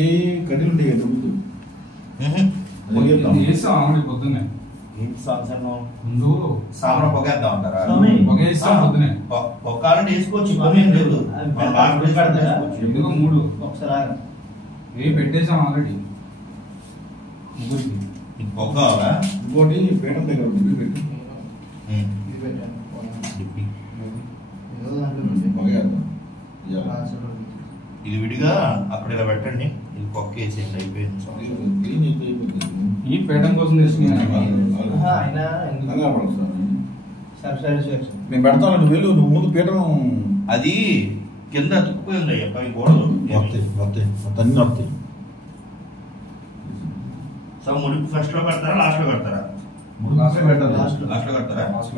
ఏ కడ్డీలు ఉంటాయి ముందు పొద్దున్నే ముందు సాంబ్రం పొగేద్దాం అంటారా? పొక్కాలంటే వేసుకోవచ్చు, లేదు ఎందుకు 3 ఒకసారి పెట్టేసాం ఆల్రెడీ ముగ్గురికి. పొగ కావాలా? ఇంకోటి పీఠం దగ్గర ఉంది పెట్టి ఇది విడిగా అక్కడ ఇలా పెట్టండి, ఇది పొక్క వేసేయండి, అయిపోయింది. ఈ పీఠం కోసం నేను పెడతాను, నువ్వు వెళ్ళు, నువ్వు ముందు పీఠం అది కింద అతుక్కుపోయింది అయ్యా, పై గోడలు అన్నీ వస్తాయి. సో ముడిపు ఫస్ట్ లో కడతారా లాస్ట్ లో కడతారా? లాస్ట్ లో కడతారా? ఫస్ట్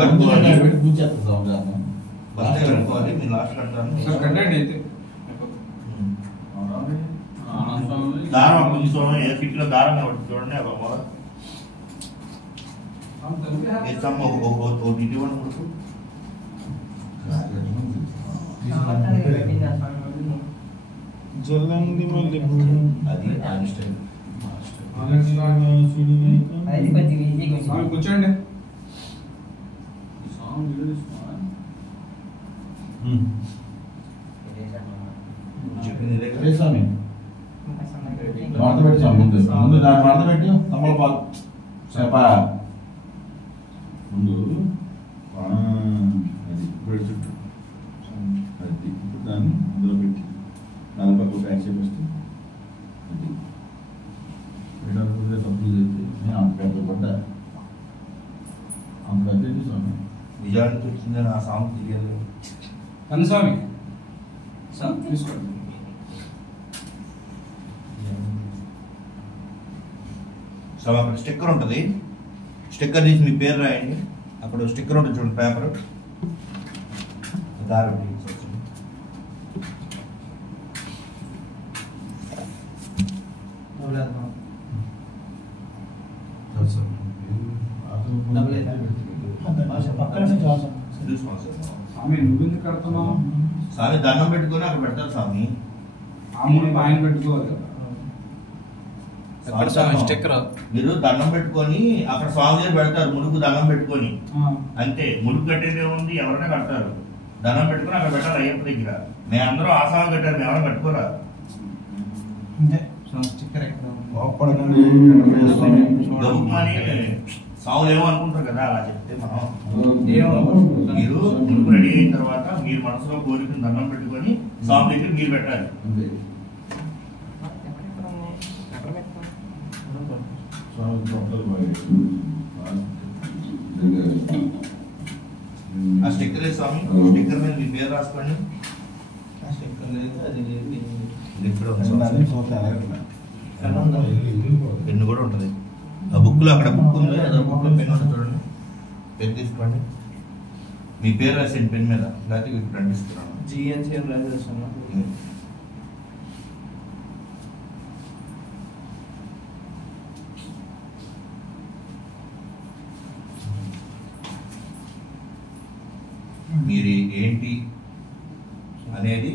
కట్టుకోవాలి, మీరు లాస్ట్ కడతారు. దారం కొంచెం ఏ ఫిట్ లో దారం చూడండి, ఇస్తాము ఇటువంటి ముడుపు జల్లంది మళ్ళీ అది కూర్చోండి. మడత పెట్టాం ముందు దాన్ని మడత పెట్టి తమలపాకు చేప ముందు అది చుట్టూ అది ఇప్పుడు దాన్ని అందులో పెట్టి దాని పక్క ప్యాక్ చేపిస్తూ అది పెట్టాలి. తప్పులు చేస్తే నేను అంత పెద్ద పడ్డా, అంత పెద్ద స్వామి నిజానికి వచ్చిందని ఆ సాంగ్ తెలియదు. స్వామి తీసుకోండి. సో అక్కడ స్టిక్కర్ ఉంటుంది, స్టిక్కర్ తీసి మీ పేరు రాయండి. అక్కడ స్టిక్కర్ ఉంటుంది చూడండి, పేపర్ దారం స్వామి నువ్వు ఎందుకు కడుతున్నావు? స్వామి దండం పెట్టుకొని అక్కడ పెడతారు స్వామి. ఆయన పెట్టుకోవాలి కదా స్టిక్కర్. మీరు దండం పెట్టుకొని అక్కడ స్వామి దగ్గర పెడతారు, ముడుకు దండం పెట్టుకొని అంతే. ముడుకు కట్టేది ఏముంది, ఎవరైనా కడతారు. దండం పెట్టుకొని అక్కడ పెట్టాలి అయ్యప్ప దగ్గర. మేము అందరూ ఆసామం కట్టారు, మేము ఎవరైనా కట్టుకోరా? గబుక్మని సాములు ఏమో అనుకుంటారు కదా, అలా చెప్తే మనం మీరు ముడుకు రెడీ అయిన తర్వాత మీరు మనసులో కోరికను దండం పెట్టుకొని స్వామి దగ్గర మీరు పెట్టాలి. ఆ స్టిక్కర్ లేదు స్వామి, స్టిక్కర్ మీద మీ పేరు రాసుకోండి. పెన్ను కూడా ఉంటుంది ఆ బుక్ లో, అక్కడ బుక్ ఉంది, బుక్ లో పెన్ను ఉంటుంది చూడండి. పెన్ తీసుకోండి, మీ పేరు రాసేయండి పెన్ మీద, లేకపోతే ఇప్పుడు అంటిస్తున్నాను. మీరు ఏంటి అనేది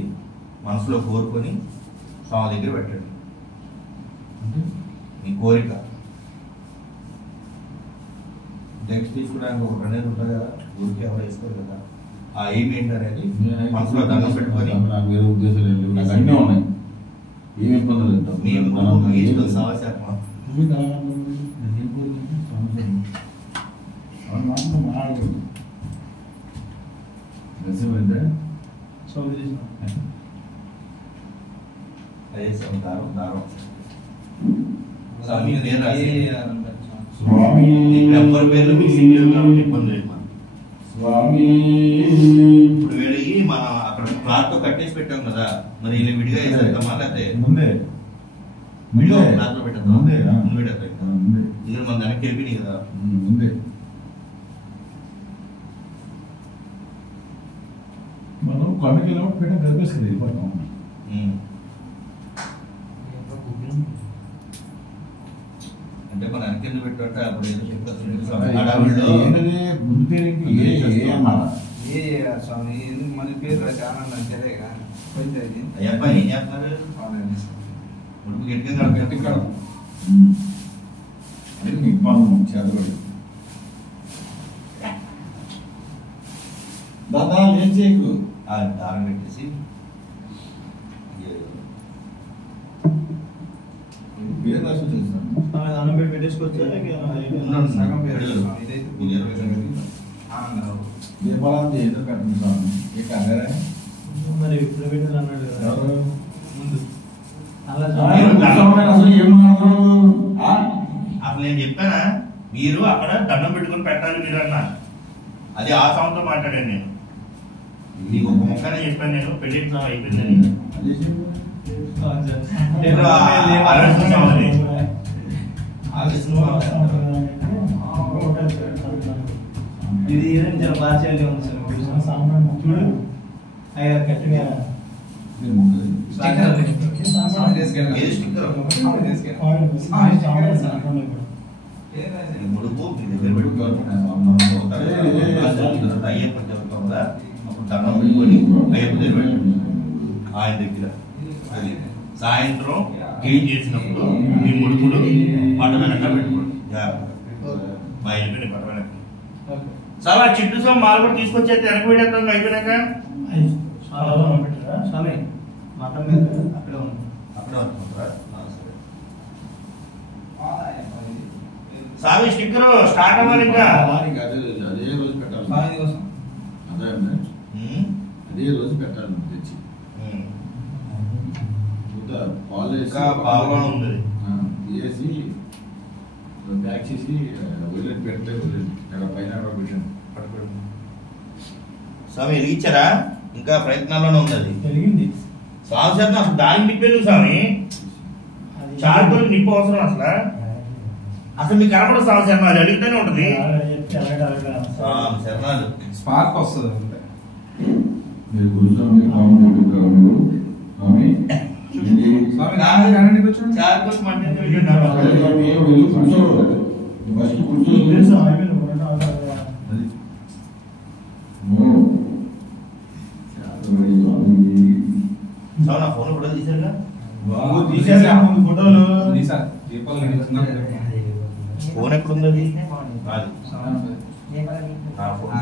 మనసులో కోరుకొని స్వామి దగ్గర పెట్టండి. మీ కోరిక నెక్స్ట్ తీసుకోవడానికి ఒక అనేది ఉంటుంది కదా, ఊరికి ఎవరు వేసుకోరు కదా. ఆ ఎయిమ్ ఏంటి అనేది మనసులో దండం పెట్టుకొని, నాకు వేరే ఉద్దేశాలు ఏం లేవు, నాకు అన్నీ ఉన్నాయి, ఏమి ఇబ్బందులు లేదు. దారం దారం స్వామి పేరు రాసి ఎవరి పేర్లు మీకు సింగిల్ కాబట్టి ఇబ్బంది లేదు. స్వామి ఇప్పుడు వెళ్ళి మనం అక్కడ క్లాత్ తో కట్టేసి పెట్టాం కదా, మరి ఇలా విడిగా వేసేద్దామా లేకపోతే ముందే విడిగా క్లాత్ లో పెట్టేద్దాం? ముందు పెట్టేద్దాం, ఇది మన దానికి తెలిపినాయి కదా ముందే. మనం కొండకి వెళ్ళినప్పుడు పెట్టాం కనిపిస్తుంది వెళ్ళిపోతాం. అంటే మన వెనకెందుకు పెట్టాలంటే అప్పుడు ఏదో చెప్తారు స్వామి, మన పేరు రాసి ఆనందం తెలియగా అయ్యప్ప ఏం చేస్తున్నారు? ముడుపు గట్టిగా కడతారు. అది మీకు మనం చదవడు దాదా ఏం చేయకు దారం పెట్టేసి పేరు రాసి చేస్తాను దీపావళి ఏదో కట్టుకుంటాను ఇక అన్నారా మరి ఇప్పుడు పెట్టారు అన్నాడు కదా ఎవరు ముందు అలా అసలు ఏం మాట్లాడుతున్నావు అసలు నేను చెప్పానా మీరు అక్కడ దండం పెట్టుకొని పెట్టాలి మీరు అన్నా. అది ఆ సంవత్సరం మాట్లాడాను నేను. నీకు ఒక ముక్కనే చెప్పాను నేను పెళ్లి అయిపోయిందని. ఇది ఏదైనా బాధ్యత ఉంది సార్ చూడు అయ్యా కట్టిగా ముడుపు మీ దగ్గర అయ్యప్ప చెబుతాం కదా అప్పుడు దండం పెట్టుకొని అయ్యప్ప దగ్గర పెట్టండి ఆయన దగ్గర. అది సాయంత్రం క్లీన్ చేసినప్పుడు మీ ముడుపులు పట్ట వెనక పెట్టుకోండి. మా వెళ్ళిపోయిన పట్ట వెనక చాలా చిట్టు సో మాలు కూడా తీసుకొచ్చేస్తే వెనక పెట్టేస్తాం అయిపోయినాక స్వామి మతం మీద అక్కడే ఉంది అక్కడే అనుకుంటారా? సామి స్టిక్కర్ స్టార్ట్ అవ్వాలి ఇంకా. అదే రోజు పెట్టాలి అదే అదే రోజు పెట్టాలి తెచ్చి ఇంకా బాగా ఉంది వేసి ప్యాక్ చేసి వదిలేసి పెడితే వదిలేదు అక్కడ పైన పెట్టాను పట్టుకోండి. స్వామి వెలిగించారా? ఇంకా ప్రయత్నాల్లోనే ఉంది అది. జరిగింది స్వామి సార్ అసలు దానికి నిప్పేది స్వామి చార్తో నిప్పు అవసరం అసలు అసలు మీకు కనపడదు స్వామి శర్మ అది అడిగితేనే ఉంటది. శరణాలు స్పార్క్ వస్తుంది అంతే. మీరు కూర్చోండి స్వామి నాన్న కరెంట్ కూర్చోండి. చార్ కోసం అంటే స్వామి నా ఫోన్ కూడా తీసారుగా ఫోటోలు దీపాలు ఫోన్ ఎక్కడుంది అది? నా ఫోన్.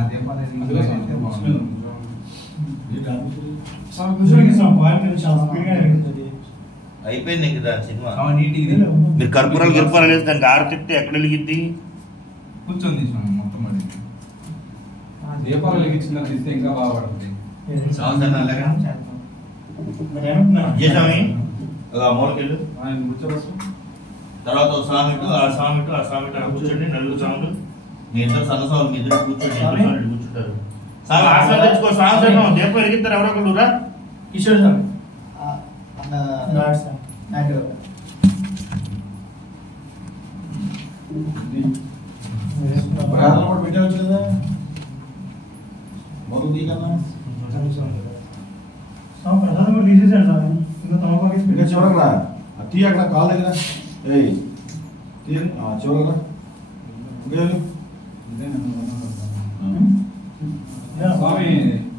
అయిపోయింది ఇంకా దాని సినిమా. మీరు కర్పూరాలు గిర్పూరాలు వేసి దానికి ఆరు తిప్పితే ఎక్కడ వెలిగిద్ది? కూర్చొని మొత్తం దీపాలు వెలిగించిన ఇస్తే ఇంకా బాగా పడుతుంది. స్వామి సార్ అలాగా చేసామి అలా మూలకెళ్ళు. ఆయన కూర్చోవచ్చు. తర్వాత ఒక సామిటు ఆ సామిటు ఆ సామిటు అక్కడ కూర్చోండి. నలుగురు సాములు మీ ఇద్దరు సన్న సాములు మీ ఇద్దరు కూర్చోండి. ఇద్దరు కూర్చుంటారు. సార్ ఆశ్రమం తెచ్చుకో. సాంసం దీపం వెలిగిస్తారు ఎవరో ఒకళ్ళు రా. కిషోర్ సార్ పెట్టవచ్చు కదా మొదలు తీకన్నా ప్రసాదం కూడా తీసేసాడు సార్ ఇంకా తమపాకి ఇంకా చివరకరా తీ అక్కడ కాల్ దగ్గర ఏయ్ చివరకరా స్వామి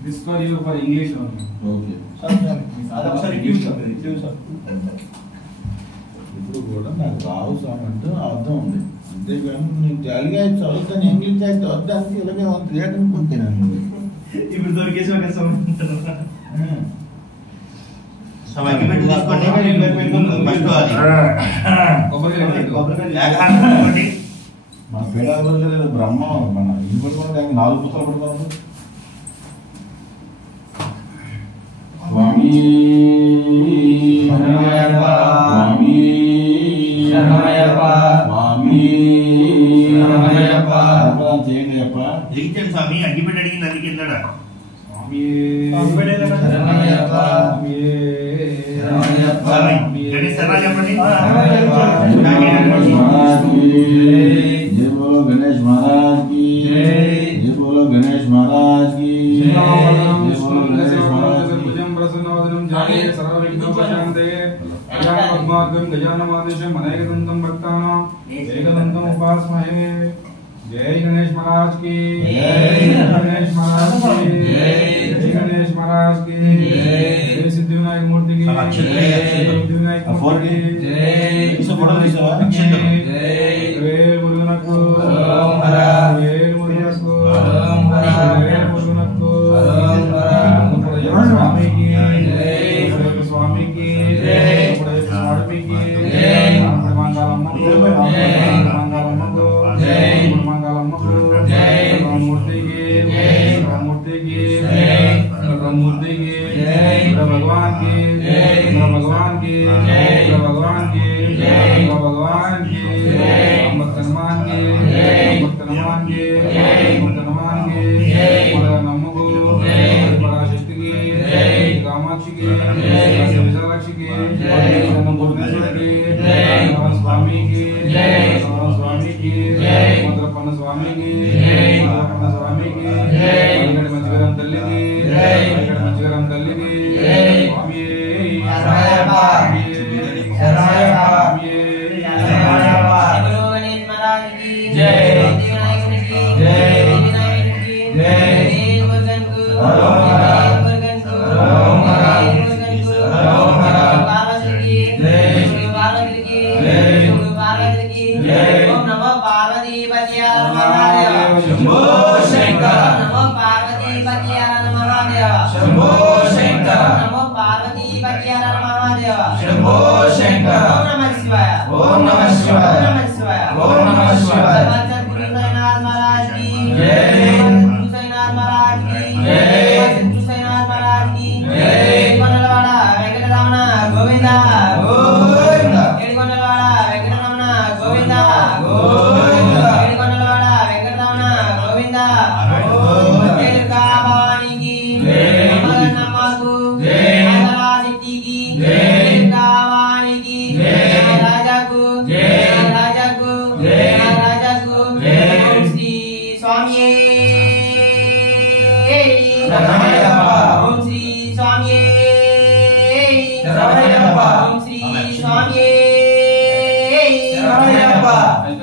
this for you for English only. Okay అది ఒకసారి రివ్యూ సార్ ఇప్పుడు కూడా నాకు రావు స్వామి అంటే అర్థం ఉంది అంతేగాని నేను తెలుగు అయితే చదువుతాను ఇంగ్లీష్ అయితే వద్దానికి ఇలాగే క్రియేట్ అనుకుంటున్నాను. ఇప్పుడు దొరికేసి ఒక సమయకి పెట్టి తీసుకోండి. ఫస్ట్ అది కొబ్బరి మన పేడ బ్రహ్మ మన ఇది పట్టుకోండి 4 పుస్తకాలు పట్టుకోండి. స్వామి స్వామి చేయండి అప్ప లించండి స్వామి. అగ్గిపెట్టి అడిగింది అందుకే ఇందాడా. చెప్పండి. जय बोलो गणेश महाराज की जय बोलो गणेश महाराज की जय बोलो गणेश महाराज की जय गणेश महाराज की जय गणेश महाराज की जय गणेश महाराज की जय सिद्धि विनायक मूर्ति की सिद्धि विनायक मूर्ति की जय मुरुगनक्कु जय मुरुगनक्कु जय मुरुगनक्कु स्वामी की जय स्वामी की जय स्वामी की जय मंगलम्मा मूर्ति की मूर्ति की मूर्ति की भगवान की भगवान की भगवान की भगवान की हनुमान की हनुमान की हनुमान की नमो पराशक्ति की कामाक्षी की विशालाक्षी की स्वामी की स्वामी की मंत्रपन्न स्वामी की मंत्रपन्न स्वामी की मंजगरम तल्ली की मंजगरम तल्ली की स्वामी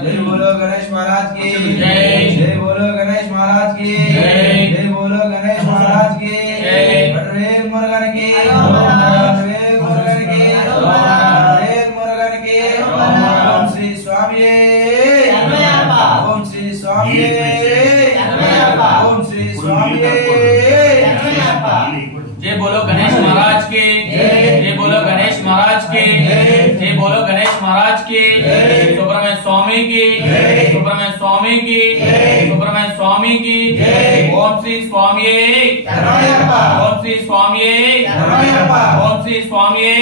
जय बोलो गणेश महाराज की जय बोलो गणेश महाराज की जय बोलो गणेश महाराज की रेल मुरुगन की रेल मुरुगन की रेल मुरुगन की ओम श्री स्वामी ओम श्री स्वामी ओम श्री स्वामी जय बोलो गणेश महाराज की जय बोलो गणेश महाराज की जय बोलो गणेश महाराज की सुब्रमण्य स्वामी की सुब्रमण्य स्वामी की सुब्रमण्य स्वामी की ओम श्री स्वामी ओम श्री स्वामी ओम श्री स्वामी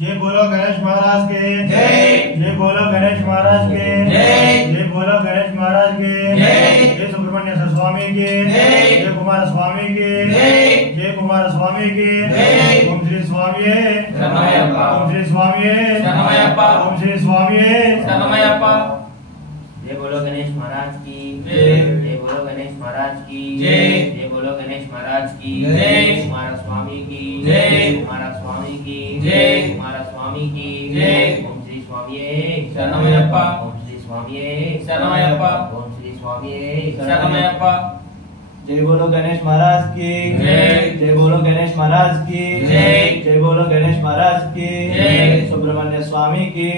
जय बोलो गणेश महाराज के जय बोलो गणेश महाराज के जय बोलो गणेश महाराज के जय सुब्रमण्य स्वामी के जय कुमार स्वामी के जय कुमार स्वामी के ओम श्री स्वामी ओम श्री स्वामी ओम श्री स्वामी जय बोलो गणेश महाराज की जय बोलो गणेश महाराज की जय बोलो गणेश महाराज की जय कुमार स्वामी की जय कुमार स्वामी की जय कुमार स्वामी की जय ओम श्री स्वामी शरणमयप्पा ओम श्री स्वामी शरणमयप्पा ओम श्री स्वामी शरणमयप्पा जय बोलो गणेश महाराज की जय बोलो गणेश महाराज की जय बोलो गणेश महाराज की सुब्रमण्य स्वामी की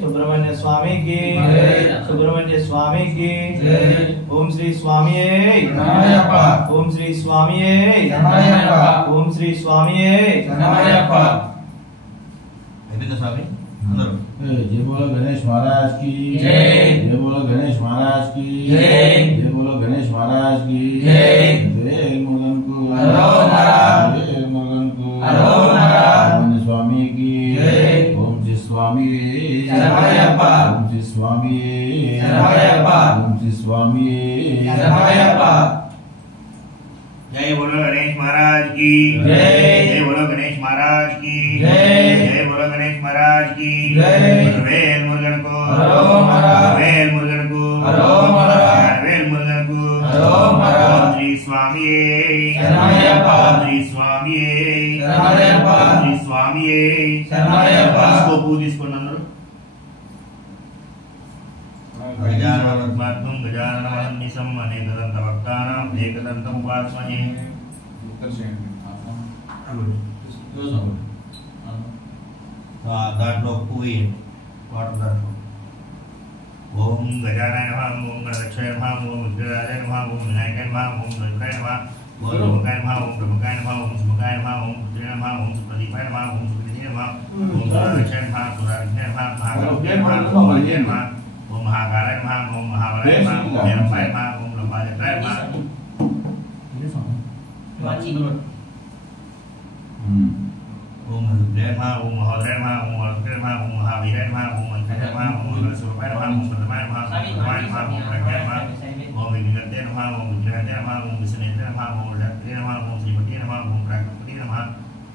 सुब्रमण्य स्वामी की सुब्रमण्य स्वामी की ओम श्री स्वामी ओम श्री स्वामी ओम श्री स्वामी स्वामी अंदर जय बोलो गणेश महाराज की जय बोलो गणेश महाराज की जय बोलो गणेश महाराज की जय मुरुगन को जय मुरुगन को स्वामी की ओम श्री स्वामी ओम श्री स्वामी ओम श्री स्वामी जय बोलो गणेश महाराज की जय बोलो गणेश महाराज की जय बोलो गणेश महाराज की वेल मुरुगन को वेल मुरुगन को वेल मुरुगन को ओम श्री स्वामी ओम श्री स्वामी ओम श्री स्वामी इसको पूजिस्कोंడి అందరూ तस्मात्त्वं गजाननमहर्निशम् अनेकदन्तभक्तानाम् एकदन्तमुपास्महे। దాంట్లో ఉప్పు వేయండి వాటర్ దాంట్లో ఓం గజానాయ నమః ఓం గణేశాయ నమః ఓం విఘ్నరాజాయ నమః ఓం వినాయకాయ నమః ఓం గణపతాయ నమః ఓం లోకాయ నమః ఓం బ్రహ్మకాయ నమః ఓం సుముఖాయ నమః ఓం పుత్రాయ నమః ఓం సుప్రదీపాయ నమః ఓం సుకృతినే నమః ఓం సురాక్షాయ నమః సురాజ్ఞాయ నమః మహాగణపతాయ నమః ఓం మహాదేవాయ నమః ఓం మహాకారాయ నమః ఓం మహావరాయ నమః ఓం హేరంబాయ నమః ఓం లంబాజటాయ నమః ओम हरिद्राय नमः ओम महोदराय नमः ओम महोदराय नमः ओम महावीराय नमः ओम मंत्राय नमः ओम मंगलस्वरूपाय नमः ओम प्रथमाय नमः ओम प्रथमाय नमः ओम प्रज्ञाय नमः ओम विघ्नहर्ताय नमः ओम विघ्नहर्ताय नमः ओम विष्णुनेत्राय नमः ओम वरदात्रे नमः ओम श्रीपतिये नमः ओम प्राज्ञपतिये नमः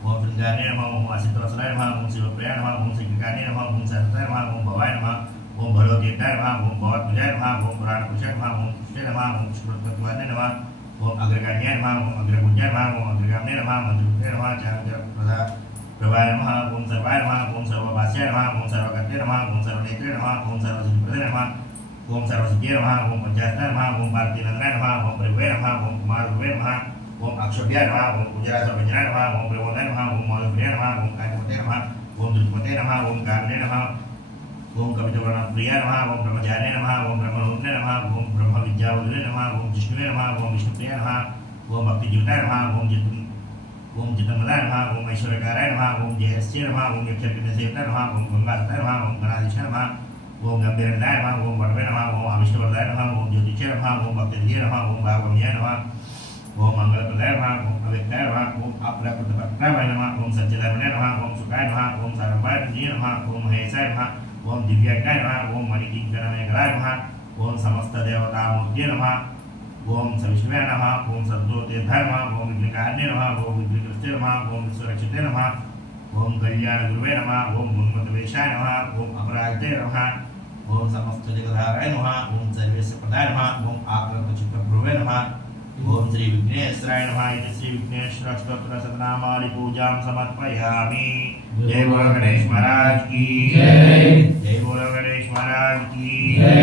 ओम शृंगारे नमः ओम आसितवत्सलाय नमः ओम शिवप्रियाय नमः ओम श्रीकृताय नमः ओम सरस्वताय नमः ओम भवाय नमः ओम भगवतीर्थाय नमः ओम भगवत्पूजाय नमः ओम पुराणपुरुषाय नमः ओम कृष्णाय नमः ओम कृष्णतत्त्वाय नमः ओम अग्रगाण्याय नमः ओम अग्रगुण्याय नमः ओम अग्रगाम्याय नमः मंत्रपुत्राय नमः चारुप्रदा प्रभाय नमः ओम सर्वाय नमः ओम सर्वभाष्याय नमः ओम सर्वगत्याय नमः ओम सर्वनेत्रे नमः ओम सर्वसिद्धिप्रदाय नमः ओम सर्वसिद्धिये नमः ओम पंचास्ताय नमः ओम भारतीनंदनाय नमः ओम प्रभुवे नमः ओम कुमाररूपे नमः ओम अक्षोभ्याय नमः ओम पूजराजवज्राय नमः ओम प्रबोधाय नमः ओम मौलप्रियाय नमः ओम कांतिमते नमः ओम दुर्गमते नमः ओम कामिने नमः ओम कवितवर्णप्रियाय नमः ओम ब्रह्मचारिणे नमः ओम ब्रह्मरूपिणे नमः ओम ब्रह्मविद्यावल्लिने नमः ओम जिष्णुवे नमः ओम विष्णुप्रियाय नमः ओम भक्तिजीविताय नमः ओम चित्तमदाय नमः ओम ऐश्वर्यकाराय नमः ओम जयस्य नमः ओम यक्षरकन्यसेविताय नमः ओम गंगाधराय नमः ओम गणाधीशाय नमः ओम गंभीरदाय नमः ओम वटवे नमः ओम अविष्टवरदाय नमः ओम ज्योतिषाय नमः ओम भक्तिधीये नमः ओम भागवम्याय नमः ओम मंगलप्रदाय नमः ओम अव्यक्ताय नमः ओम अपराकृतभक्ताय नमः ओम सच्चिदानंदाय नमः ओम सुखाय नमः ओम सारंभाय नमः ओम महेशाय नमः ओम दिव्याज्ञाय नमः ओम मणिकिंकरमेकराय नमः ओम समस्त देवतामूर्तये नमः ओम सविष्णुवे नमः ओम सद्गोतीर्थाय नमः ओम विघ्नकारिणे नमः ओम विघ्नकृते नमः ओम विश्वरक्षिते नमः ओम कल्याणगुरुवे नमः ओम उन्मत्तवेशाय नमः ओम अपराजिते नमः ओम समस्त जगद्धाराय नमः ओम सर्वेस्य प्रदाय नमः ओम आकृतचित्तप्रभुवे नमः ओम श्री विघ्नेश्वराय नमः इति श्री विघ्नेश्वर स्तोत्र शतनामावली पूजां समर्पयामि। जय बोलो गणेश महाराज की जय। जय बोलो गणेश महाराज की जय।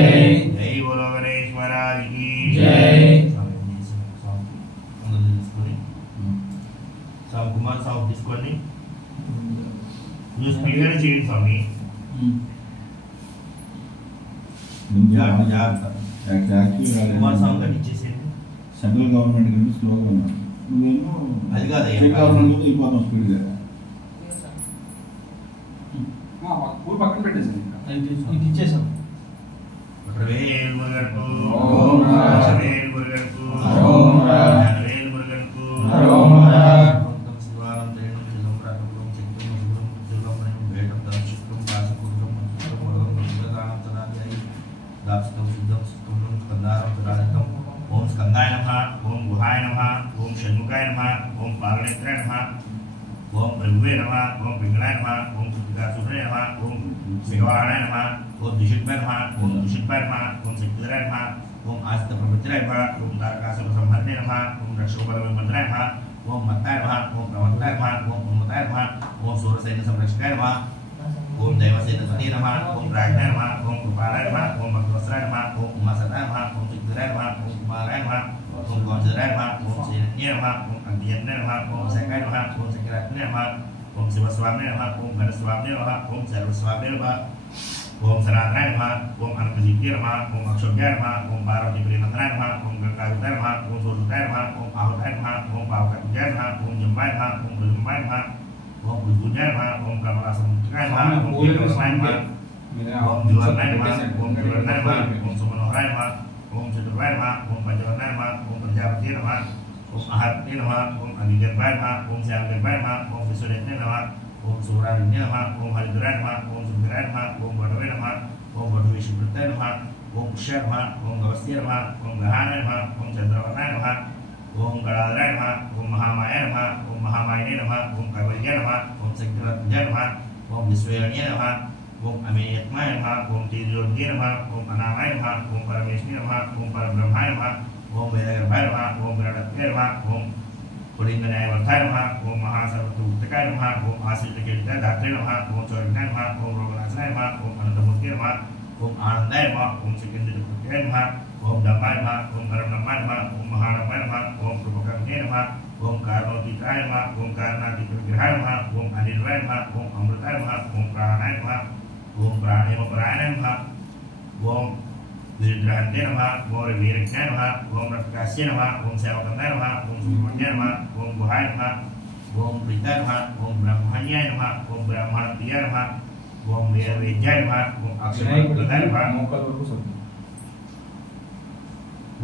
जय बोलो गणेश महाराज की जय। स्वामी कुमार साहब తీసుకోండి న్యూస్ మీడియా చేయండి స్వామి కుమార్ సాహబ్ కట్టించేసేది సెంట్రల్ గవర్నమెంట్ కంటే స్లోగా ఉన్నాను నువ్వేమో అది కాదు స్టేట్ గవర్నమెంట్ కూడా వెళ్ళిపోతాం స్పీడ్గా ఊరు పక్కన పెట్టేసింది ఇది ఇచ్చేసాం వేల్ మురుగన్కు ఓం నమః వేల్ మురుగన్కు ఓం నమః వేల్ మురుగన్కు ఓం నమః శివారం తేనం శివం ప్రాకృతం చిత్తం శివం శివం వేదం తం శుక్రం కాశకురం శుక్రం వరం దానం తదాయి దాస్తం సిద్ధం సుఖం స్కందారం తదాయితం ఓం స్కందాయ నమః ఓం గుహాయ నమః ఓం షణ్ముఖాయ నమః ఓం పాలనేత్రాయ నమః ओम प्रभुवे नमः ओम पिंगलाय नमः ओम सुतिकासुरे नमः ओम शिवाणाय नमः ओम दुष्टपाय नमः ओम दुष्टपाय नमः ओम शक्तिधराय नमः ओम आस्तिकप्रभुत्राय नमः ओम तारकासुरसंहरणे नमः ओम रक्षोबलविमन्त्राय नमः ओम मत्ताय नमः ओम प्रमत्ताय नमः ओम उन्मत्ताय नमः ओम सूरसैन्यसंरक्षकाय नमः ओम दैवसेनापते नमः ओम प्राज्ञाय नमः ओम कृपालाय नमः ओम भक्तवत्सलाय नमः ओम उमासताय नमः ओम शक्तिधराय नमः ओम कुमाराय नमः ओम गौचराय नमः ओम श्रीरण्ये नमः ओम अग्नियज्ञाय नमः ओम सकाय नमः ओम सकिरात्मने नमः ओम शिवस्वामिने नमः ओम घनस्वामिने नमः ओम सर्वस्वामिने नमः ओम सनातनाय नमः ओम अनंतजित्ये नमः ओम अक्षोभ्याय नमः ओम पार्वतीप्रियनंदनाय नमः ओम गंगायुताय नमः ओम सूर्यताय नमः ओम आहुताय नमः ओम पावकाय नमः ओम जम्बाय नमः ओम प्रजम्बाय नमः ओम उद्गुजाय नमः ओम कमलासमुद्राय नमः ओम कीर्तनाय नमः ओम जुवर्णाय नमः ओम जुवर्णाय नमः ओम सुमनोहराय नमः ओम चतुर्वाय नमः ओम पंचवर्णाय नमः ओम प्रजापते नमः ओम आहत्ते नमः ओम अग्निगर्भाय नमः ओम श्यामगर्भाय नमः ओम विश्वनेत्रे नमः ओम सूराज्ञे नमः ओम हरिद्राय नमः ओम सुंदराय नमः ओम वटवे नमः ओम वटवेशवृत्ताय नमः ओम पुष्याय नमः ओम गवस्त्य नमः ओम गहाय नमः ओम चंद्रवर्णाय नमः ओम गणाधराय नमः ओम महामायाय नमः ओम महामायिने नमः ओम कैवल्याय नमः ओम शक्तिवत्याय नमः ओम विश्वेरण्ये नमः ओम अमेयत्माय नमः ओम तेजोज्ञे नमः ओम अनामाय नमः ओम परमेश्वरे नमः ओम परब्रह्माय नमः ओम वेदगर्भाय नमः ओम गणपतये नमः ओम पुलिंगन्यायवर्ताय नमः ओम महासर्वतोत्तकाय नमः ओम आश्रितकेलिताय धात्रे नमः ओम चौरज्ञाय नमः ओम रोगनाशनाय नमः ओम अनंतमूर्तये नमः ओम आनंदाय नमः ओम सिकंदराय नमः ओम धम्माय नमः ओम परमब्रह्माय नमः ओम महानवाय नमः ओम प्रभुकर्णे नमः ओम कारणोदिताय नमः ओम कारणादिग्रहाय नमः ओम अनिर्वाय नमः ओम अमृताय नमः ओम प्राणाय नमः ओम प्राणेमपरायणाय नमः ओम वीरद्रान्ते नमः ओम वीरज्ञाय नमः ओम रक्तास्य नमः ओम सेवकन्दाय नमः ओम सुब्रह्मण्याय नमः ओम गुहाय नमः ओम प्रीताय नमः ओम ब्रह्मण्याय नमः ओम ब्राह्मणप्रियाय नमः ओम वेदवेद्याय नमः ओम अक्षरप्रदाय नमः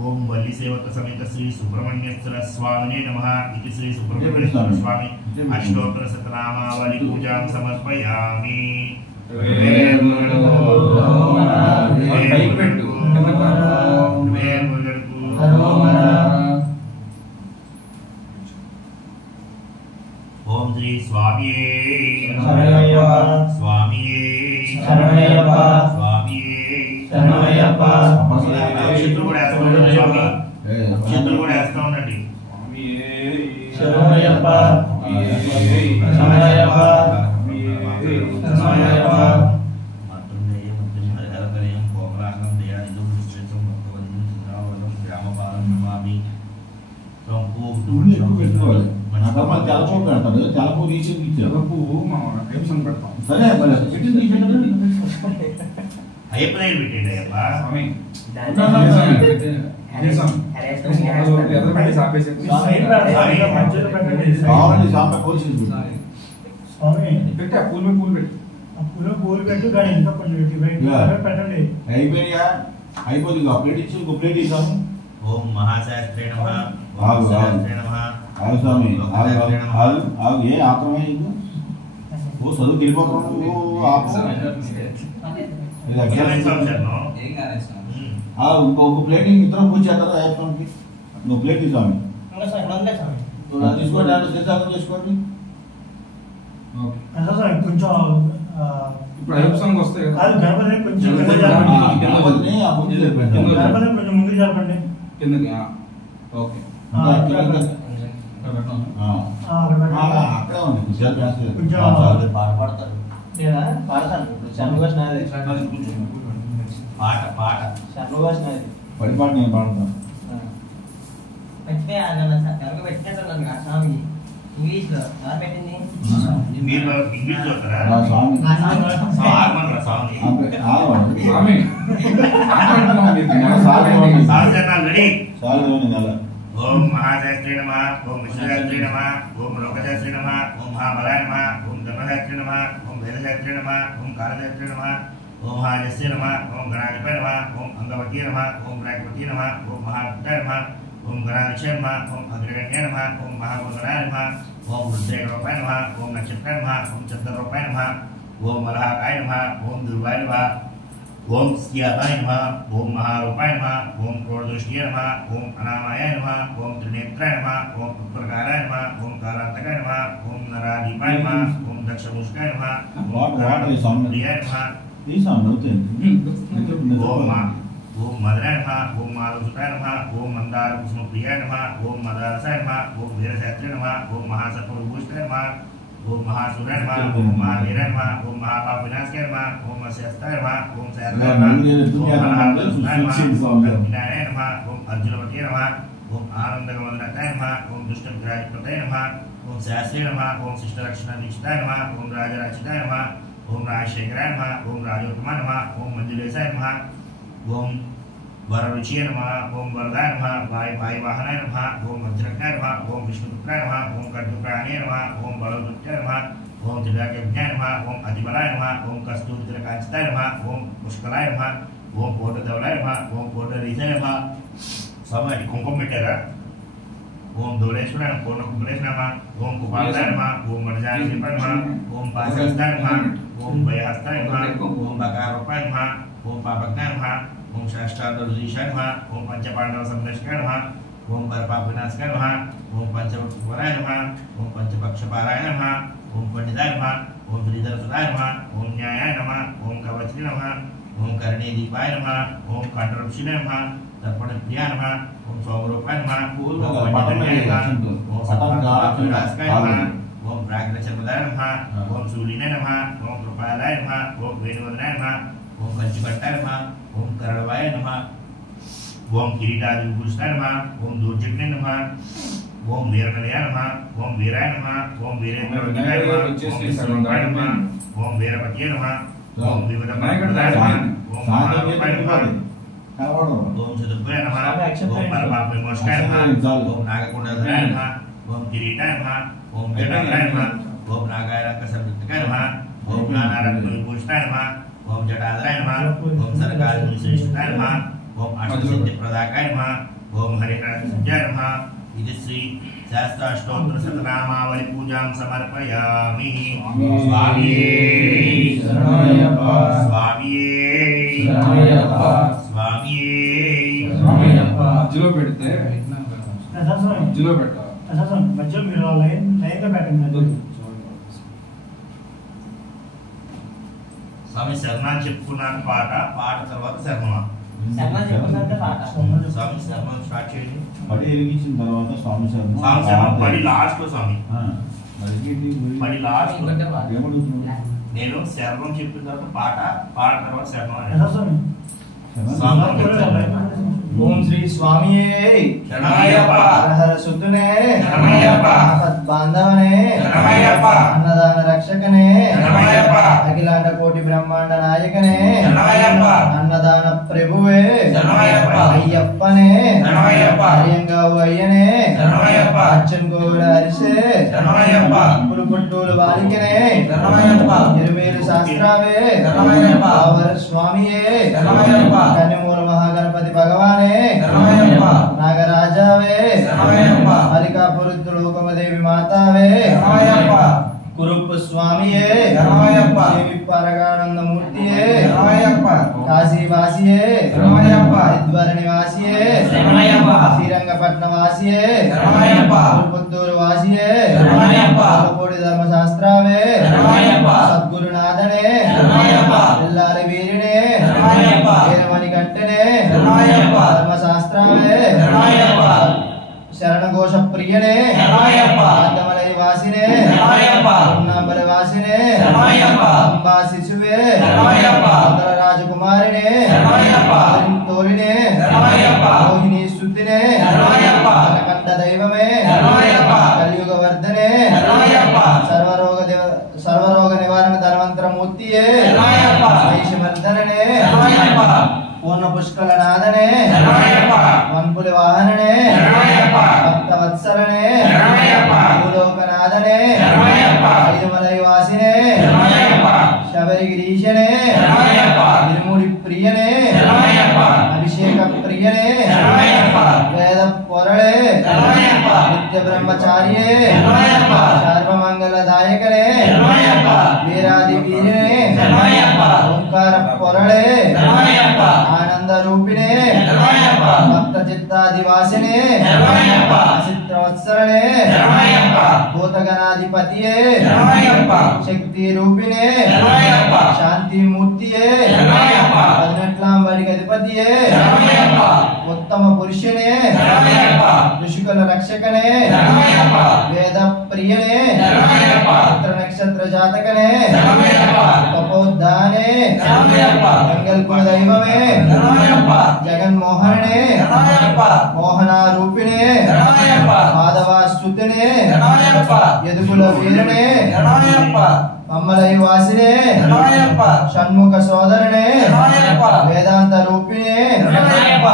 ओम वल्ली सेवक समेत श्री सुब्रह्मण्येश्वर स्वामिने नमः इति श्री सुब्रह्मण्येश्वर स्वामी अष्टोत्तर शतनामावली पूजां समर्पयामि ओम श्री स्वामी स्वामी स्वामी నక్షత్రం కూడా వేస్తా ఉండండి స్వామి నక్షత్రం కూడా వేస్తా ఉండండి తెలపు తీసి సరే అయ్యప్ప దగ్గర పెట్టండి అయ్యప్ప అయిపోయినా అయిపోతుంది ఇంకో ప్లేట్ ఇచ్చి ఇంకో ప్లేట్ ఇస్తాము ఓం మహాశాస్త్రే నమః ఆగు స్వామి ఆగు ఏ ఆక్రమే ఓ చదువు వెళ్ళిపోతున్నావు ఇంకో ప్లేట్ ఇద్దరు పూజ చేస్తారా అయ్యప్పకి నువ్వు ప్లేట్ ఇస్తాము తీసుకోండి శ్రీసాగం చేసుకోండి కొంచెం ఇప్పుడు అయ్యప్ప స్వామికి వస్తాయి కదా గణపతి కొంచెం ముందు జరపండి కిందకి ఓకే అక్కడే ఉంది పాడతారు పాట పాట పడిపాటు నేను పాడతాను ఇంగ్లీష్ లో పెట్టింది మీరు ఇంగ్లీష్ చదువుతారా స్వామి స్వామి స్వామి రెడీ నెల ओम महाशास्त्रे नमः ओम विष्णुशास्त्रे नमः ओम लोकशास्त्रे नमः ओम महाबलाय नमः ओम धर्मशास्त्रे नमः ओम वेदशास्त्रे नमः ओम कालशास्त्रे नमः ओम महाजस्य नमः ओम गणाधिपाय नमः ओम अंगवती नमः ओम राजपति नमः ओम महाभक्ताय नमः ओम गणाधीशाय नमः ओम अग्रगण्याय नमः ओम महागोधराय नमः ओम रुद्रेकरूपाय नमः ओम नक्षत्राय नमः ओम चंद्ररूपाय नमः ओम मलहाकाय नमः ओम दुर्वाय नमः ओम स्याताय नमः ओम महारूपाय नमः ओम क्रोधदृष्टिये नमः ओम अनामाय नमः ओम त्रिनेत्राय नमः ओम उत्प्रकाराय नमः ओम कालांतकाय नमः ओम नराधिपाय नमः ओम दक्षमुष्टाय नमः ओम प्रियाय नमः ओम मदनाय नमः ओम माधवसुताय नमः ओम मंदार कुसुमप्रियाय नमः ओम मदारसाय नमः ओम वीरशास्त्रे नमः ओम महासत्वविभूषिताय नमः ओम महासुराय नमः ओम महावीराय नमः ओम महापापविनाशाय नमः ओम अस्यस्ताय नमः ओम सैरलाय नमः ओम महासुराय नमः ओम विनाय नमः ओम अर्जुनवती नमः ओम आनंदगमनताय नमः ओम दुष्टविग्रहपतये नमः ओम सहस्रे नमः ओम शिष्टरक्षणाधीष्टाय नमः ओम राजराचिताय नमः ओम राजशेखराय नमः ओम राजोत्तमाय नमः ओम मंजुलेशाय नमः ओम वररुचिये नमः ओम वरदाय नमः वायुवाहनाय नमः ओम वज्रज्ञाय नमः ओम विष्णुपुत्राय नमः ओम खड्गप्राणाय नमः ओम बलवदत्ताय नमः ओम त्रिलोक्यज्ञाय नमः ओम अतिबलाय नमः ओम कस्तूरिकांचिताय नमः ओम पुष्कलाय नमः ओम कोटधवलाय नमः ओम कोटरीसाय नमः समय कुंकुम పెట్టారా ओम धोलेश्वराय नमः पूर्ण कुंकुलेश्वराय नमः ओम कुपालदाय नमः ओम वरजाय नमः ओम पाशहस्ताय नमः ओम भयहस्ताय नमः ओम बकारूपाय नमः ओम पापज्ञाय नमः ओम शास्त्रार्धऋषिशाय नमः ओम पंचपांडव संरक्षकाय नमः ओम परपापविनाशकाय नमः ओम पंचवराय नमः ओम पंचपक्षपाराय नमः ओम पंडिताय नमः ओम श्रीधरसुताय नमः ओम न्यायाय नमः ओम कवचने नमः ओम कर्णेदीपाय नमः ओम कांडरूपिणे नमः तर्पणप्रियाय नमः ओम सौमरूपाय नमः ओम पंडिताय नमः ओम सत्पापविनाशकाय नमः ओम प्राग्रचर्मदाय नमः ओम शूलिने नमः ओम कृपालाय नमः ओम वेणुवदनाय नमः ఓం కంచిపట్టాయ నమః ఓం కరళవాయ నమః ఓం కిరీటాది విభూషితాయ నమః ఓం దూర్జన్య నమః ఓం వీరనలయ నమః ఓం వీరాయ నమః ఓం వీరేంద్రవజ్రాయ నమః ఓం విష్ణురూపాయ నమః ఓం వీరపతియ నమః ఓం వివిధపతియ నమః ఓం మహారూపాయ నమః ఓం చతుర్భుజాయ నమః ఓం పరమాత్మ విమోచకాయ నమః ఓం నాగకుండలధరాయ నమః ఓం కిరీటాయ నమః ఓం జటాధరాయ నమః ఓం నాగాయ రంగసంయుక్తాయ నమః ఓం నానారత్న విభూషితాయ నమః ఓం జటాధరాయ నమః ఓం సరకారి శ్రేష్ఠాయ నమః ఓం అష్టసిద్ధి ప్రదాకాయ నమః ఓం హరిహర సంజాయ నమః ఇది శ్రీ శాస్త్రాష్టోత్తర శతనామావళి పూజాం సమర్పయామి. స్వామియే శరణమయ్యప్ప స్వామియే శరణమయ్యప్ప స్వామియే శరణమయ్యప్ప. మధ్యలో పెడితే మధ్యలో పెట్టాలి. మధ్యలో మీరు లైన్ గా పెట్టండి. స్వామి శరణాన్ని చెప్పుకున్నాను పాట తర్వాత శరణమా స్వామి శరణం స్టార్ట్ చేయండి. పడి ఎరిగించిన తర్వాత స్వామి శరణం. స్వామి శరణం పడి లాస్ట్ లో స్వామి పడి లాస్ట్ లో ఏమడుగుతున్నావు? నేను శరణం చెప్పిన తర్వాత పాట తర్వాత శరణం అని ఓం శ్రీ స్వామియే శరణమయ్యప్ప హర సుతునే శరణమయ్యప్ప బాంధవనే శరణమయ్యప్ప అన్నదాన రక్షకనే శరణమయ్యప్ప అఖిలాండ కోటి బ్రహ్మాండ నాయకనే శరణమయ్యప్ప అన్నదాన ప్రభువే శరణమయ్యప్ప అయ్యప్పనే శరణమయ్యప్ప అయ్యంగావు అయ్యనే శరణమయ్యప్ప అచ్చన్ గోడ అరిసే శరణమయ్యప్ప పులుపుట్టూలు బాలికనే శరణమయ్యప్ప ఇరుమేలు శాస్త్రావే శరణమయ్యప్ప ఆవర స్వామియే శరణమయ్యప్ప కన్యమూల మహాగణపతి భగవానే శరణమయ్యప్ప నాగరాజావే శరణమయ్యప్ప అలికాపురుత్తు లోకమదేవి మాతావే శరణమయ్యప్ప కురుప్పు స్వామియే శరణమయ్యప్ప దేవి పరగానందమూర్తియే శరణమయ్యప్ప కాశీవాసియే శరణమయ్యప్ప హరిద్వార నివాసియే శరణమయ్యప్ప శ్రీరంగపట్నం వాసియే శరణమయ్యప్ప పుత్తూరు వాసియే శరణమయ్యప్ప కోటి ధర్మశాస్త్రావే శరణమయ్యప్ప సద్గురునాథనే శరణమయ్యప్ప ఎల్లారి వీరినే శరణమయ్యప్ప వీరమణి కంటనే శరణమయ్యప్ప ధర్మశాస్త్రావే శరణమయ్యప్ప శరణఘోష ప్రియనే శరణమయ్యప్ప ఆందమలై వాసినే శరణమయ్యప్ప ఉన్నాంబల వాసినే శరణమయ్యప్ప అంబా శిశువే శరణమయ్యప్ప ఉత్తర రాజకుమారినే శరణమయ్యప్ప తోరినే శరణమయ్యప్ప మోహిని స్తుతినే శరణమయ్యప్ప కనకంఠ దైవమే శరణమయ్యప్ప కలియుగ వర్ధనే శరణమయ్యప్ప సర్వరోగ నివారణ ధర్మంతరమూర్తియే శరణమయ్యప్ప వైశవర్ధననే శరణమయ్యప్ప పూర్ణ పుష్కల నాథనే శరణమయ్యప్ప వన్పులి వాహననే శరణమయ్యప్ప భక్తవత్సలనే శరణమయ్యప్ప భూలోకనాథనే శరణమయ్యప్ప ఐదుమలై వాసినే శరణమయ్యప్ప శబరిగిరీశనే శరణమయ్యప్ప ఇరుముడి ప్రియనే శరణమయ్యప్ప అభిషేక ప్రియనే శరణమయ్యప్ప వేద పొరళే శరణమయ్యప్ప నిత్య బ్రహ్మచారియే శరణమయ్యప్ప సర్వమంగళదాయకనే శరణమయ్యప్ప వీరాది వీరినే శరణమయ్యప్ప ఓంకార పొరళే శరణమయ్యప్ప ఆనంద రూపిణే శరణమయ్యప్ప భక్త చిత్తాదివాసినే శరణమయ్యప్ప చిత్రవత్సరనే శరణమయ్యప్ప భూతగణాధిపతియే శరణమయ్యప్ప శక్తి రూపిణే శరణమయ్యప్ప శాంతి మూర్తియే శరణమయ్యప్ప పదినెట్లాం వాడికి అధిపతియే శరణమయ్యప్ప ఉత్తమ పురుషునే శరణమయ్యప్ప ఋషికుల రక్షకనే శరణమయ్యప్ప వేద ప్రియనే శరణమయ్యప్ప చిత్ర నక్షత్ర జాతకనే శరణమయ్యప్ప తపోద్ధానే శరణమయ్యప్ప మంగళ కుల దైవమే శరణమయ్యప్ప జగన్మోహననే శరణమయ్యప్ప మోహనారూపిణే శరణమయ్యప్ప మాధవాస్తుతినే శరణమయ్యప్ప యదుకుల వీరనే శరణమయ్యప్ప మమ్మలై వాసినే శరణమయ్యప్ప షణ్ముఖ సోదరనే శరణమయ్యప్ప వేదాంత రూపిణే శరణమయ్యప్ప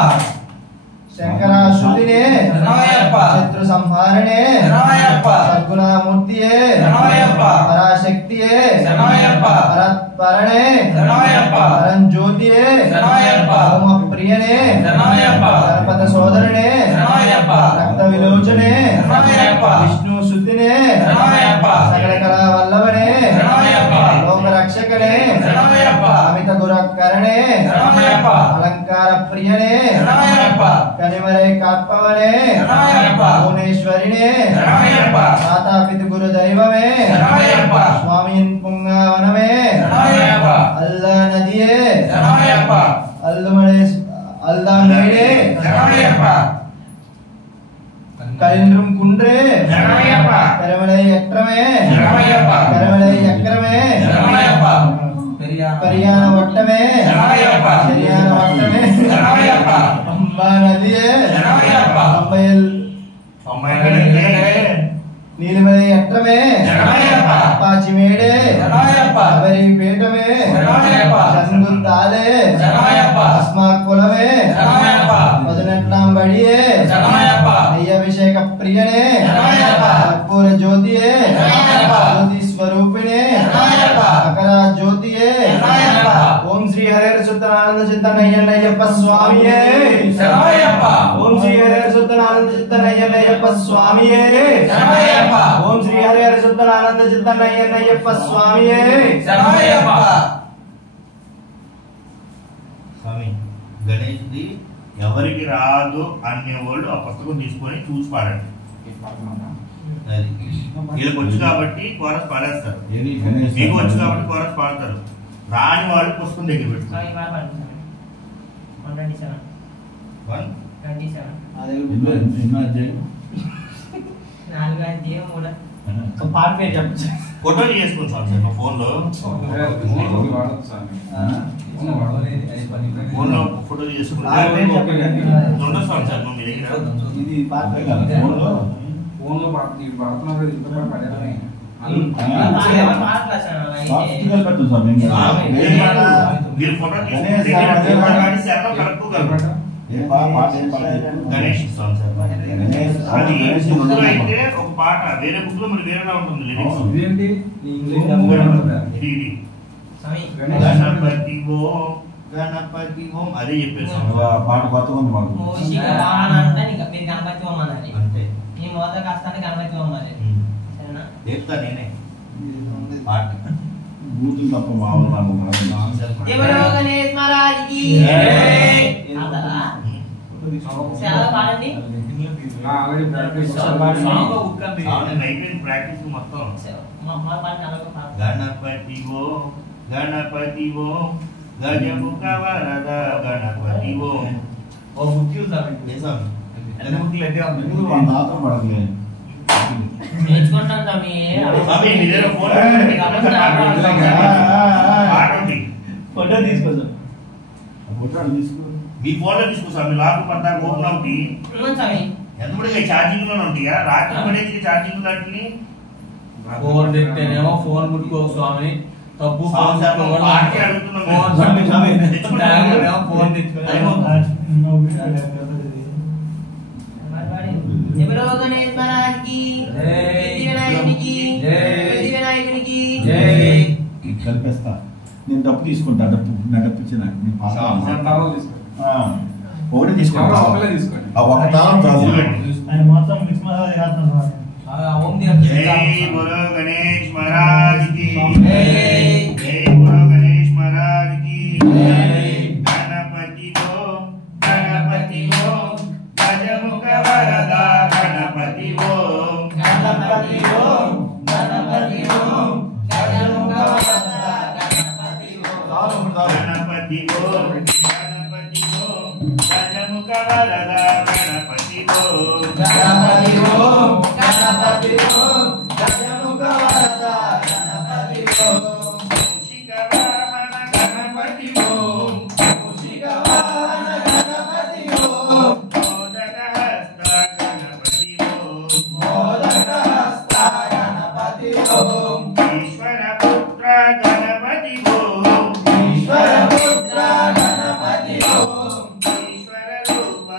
శంకరాశ్రుతినే శరణమయ్యప్ప శత్రు సంహారణే శరణమయ్యప్ప సద్గుణమూర్తియే శరణమయ్యప్ప పరాశక్తియే శరణమయ్యప్ప పరత్పరణే శరణమయ్యప్ప పరంజ్యోతియే శరణమయ్యప్ప హోమ ప్రియనే శరణమయ్యప్ప గణపత సోదరనే శరణమయ్యప్ప రక్త విలోచనే శరణమయ్యప్ప విష్ణు సుతినే శరణమయ్యప్ప సకల కళా వల్లభనే శరణమయ్యప్ప లోక రక్షకనే శరణమయ్యప్ప అమిత గురకరణే శరణమయ్యప్ప అలంకార ప్రియనే శరణమయ్యప్ప కనిమరై కాత్పవనే శరణమయ్యప్ప భువనేశ్వరినే శరణమయ్యప్ప మాతాపిత గురు దైవమే శరణమయ్యప్ప స్వామియన్ పుంగావనమే శరణమయ్యప్ప అల్లా నదియే శరణమయ్యప్ప అల్లా మేడే శరణమయ్యప్ప కలింద్రం కుండ్రే శరణమయ్యప్ప కరమలై ఎక్రమే శరణమయ్యప్ప కరమలై ఎక్రమే శరణమయ్యప్ప హరియాణ వట్టమే హరియాణ వట్టమే అంబా నదియే అంబయల్ నీలిమலை ఎట్టమే పాచిమేడే అవరి పీఠమే చంగుతాలే అస్మా కులమే పదనెట్నాం బడియే అయ్యభిషేక ప్రియనే కర్పూర జ్యోతియే జ్యోతి స్వరూపిణే అకరా జ్యోతియే ఓం శ్రీ హరే సుత్తనానంద చిత్తనయ్యప్ప స్వామియే ఓం శ్రీ హరే సుత్తనానంద చిత్తనయ్యప్ప స్వామియే ఓం శ్రీ హరి హరి సుత్తనానంద చిత్తనయ్యప్ప స్వామియే స్వామి గణేష్ది ఎవరికి రాదు అనే వాళ్ళు ఆ పుస్తకం తీసుకొని చూసి పాడండి. అది వీళ్ళకి వచ్చు కాబట్టి కోరస్ పాడేస్తారు, మీకు వచ్చు కాబట్టి కోరస్ పాడతారు. రాని వాళ్ళు పుస్తకం దగ్గర పెట్టుకోండి. ఫోటోలు చేసుకోండి సార్ మా ఫోన్లో ఫోటోలు చేసుకుంటే ఉండదు సార్ మీ దగ్గర. మీరు ఫోటో గణేష్ సాంగ్ సార్ అది బుక్ లో అయితే ఒక పాట, వేరే బుక్ లో మరి వేరేలా ఉంటుంది లిరిక్స్. గణపతి ఓం గణపతి ఓం అదే చెప్పేసి పాట కొత్తగా ఉంది మాకు. అంతే గణపతి చెప్తా నేనే పాట బూతులు తప్ప మామూలు నాకు గణేష్ మహారాజ్ కి ప్రాక్టీస్ మొత్తం. గణపతి ఓం గణపతి ఓం గజముఖ వరద గణపతి ఓం. నాతో పడలే నేర్చుకుంటాను స్వామి. ఫోటో తీసుకో మీ ఫోన్ లో తీసుకో మీ లాభం పడ్డా ఓపెన్ అవుతాయి. ఎంత పడిగా ఛార్జింగ్ లోనే ఉంటాయా? రాత్రి పడేది ఛార్జింగ్ దాటిని ఫోన్ పెట్టేనేమో ఫోన్ ముట్టుకో స్వామి, తప్పు ఫోన్ గణేష్ మహారాజ్ కి వినాయకునికి వినాయకునికి కలిపేస్తా. నేను డబ్బు తీసుకుంటా, డబ్బు నా డబ్బు ఇచ్చిన ఒకటి తీసుకుంటా. ఒక తాళం చాలు. ఆయన మొత్తం మిక్స్ మసాలా చేస్తున్నాడు. జై బోలో గణేష్ మహారాజ్ కి జై బోలో గణేష్ మహారాజ్ కి గణపతి ఓం గణపతి ఓం గజముఖ వరద గణపతి ఓం గణపతి ఓం గణపతి ఓం గజముఖ వరద గణపతి ఓం గణపతి ఓం గణపతి ఓం గజముఖ వరద గణపతి ఓం గణపతి ఓం గణపతి ఓం గజముఖ వరద గణపతి ఓం మూషిక వాహన గణపతి ఓం మూషిక వాహన గణపతి ఓం మోదక హస్త గణపతి ఓం మోదక హస్త గణపతి ఓం ఈశ్వర పుత్ర గణపతి ఓం ఈశ్వర పుత్ర గణపతి ఓం ఈశ్వర రూప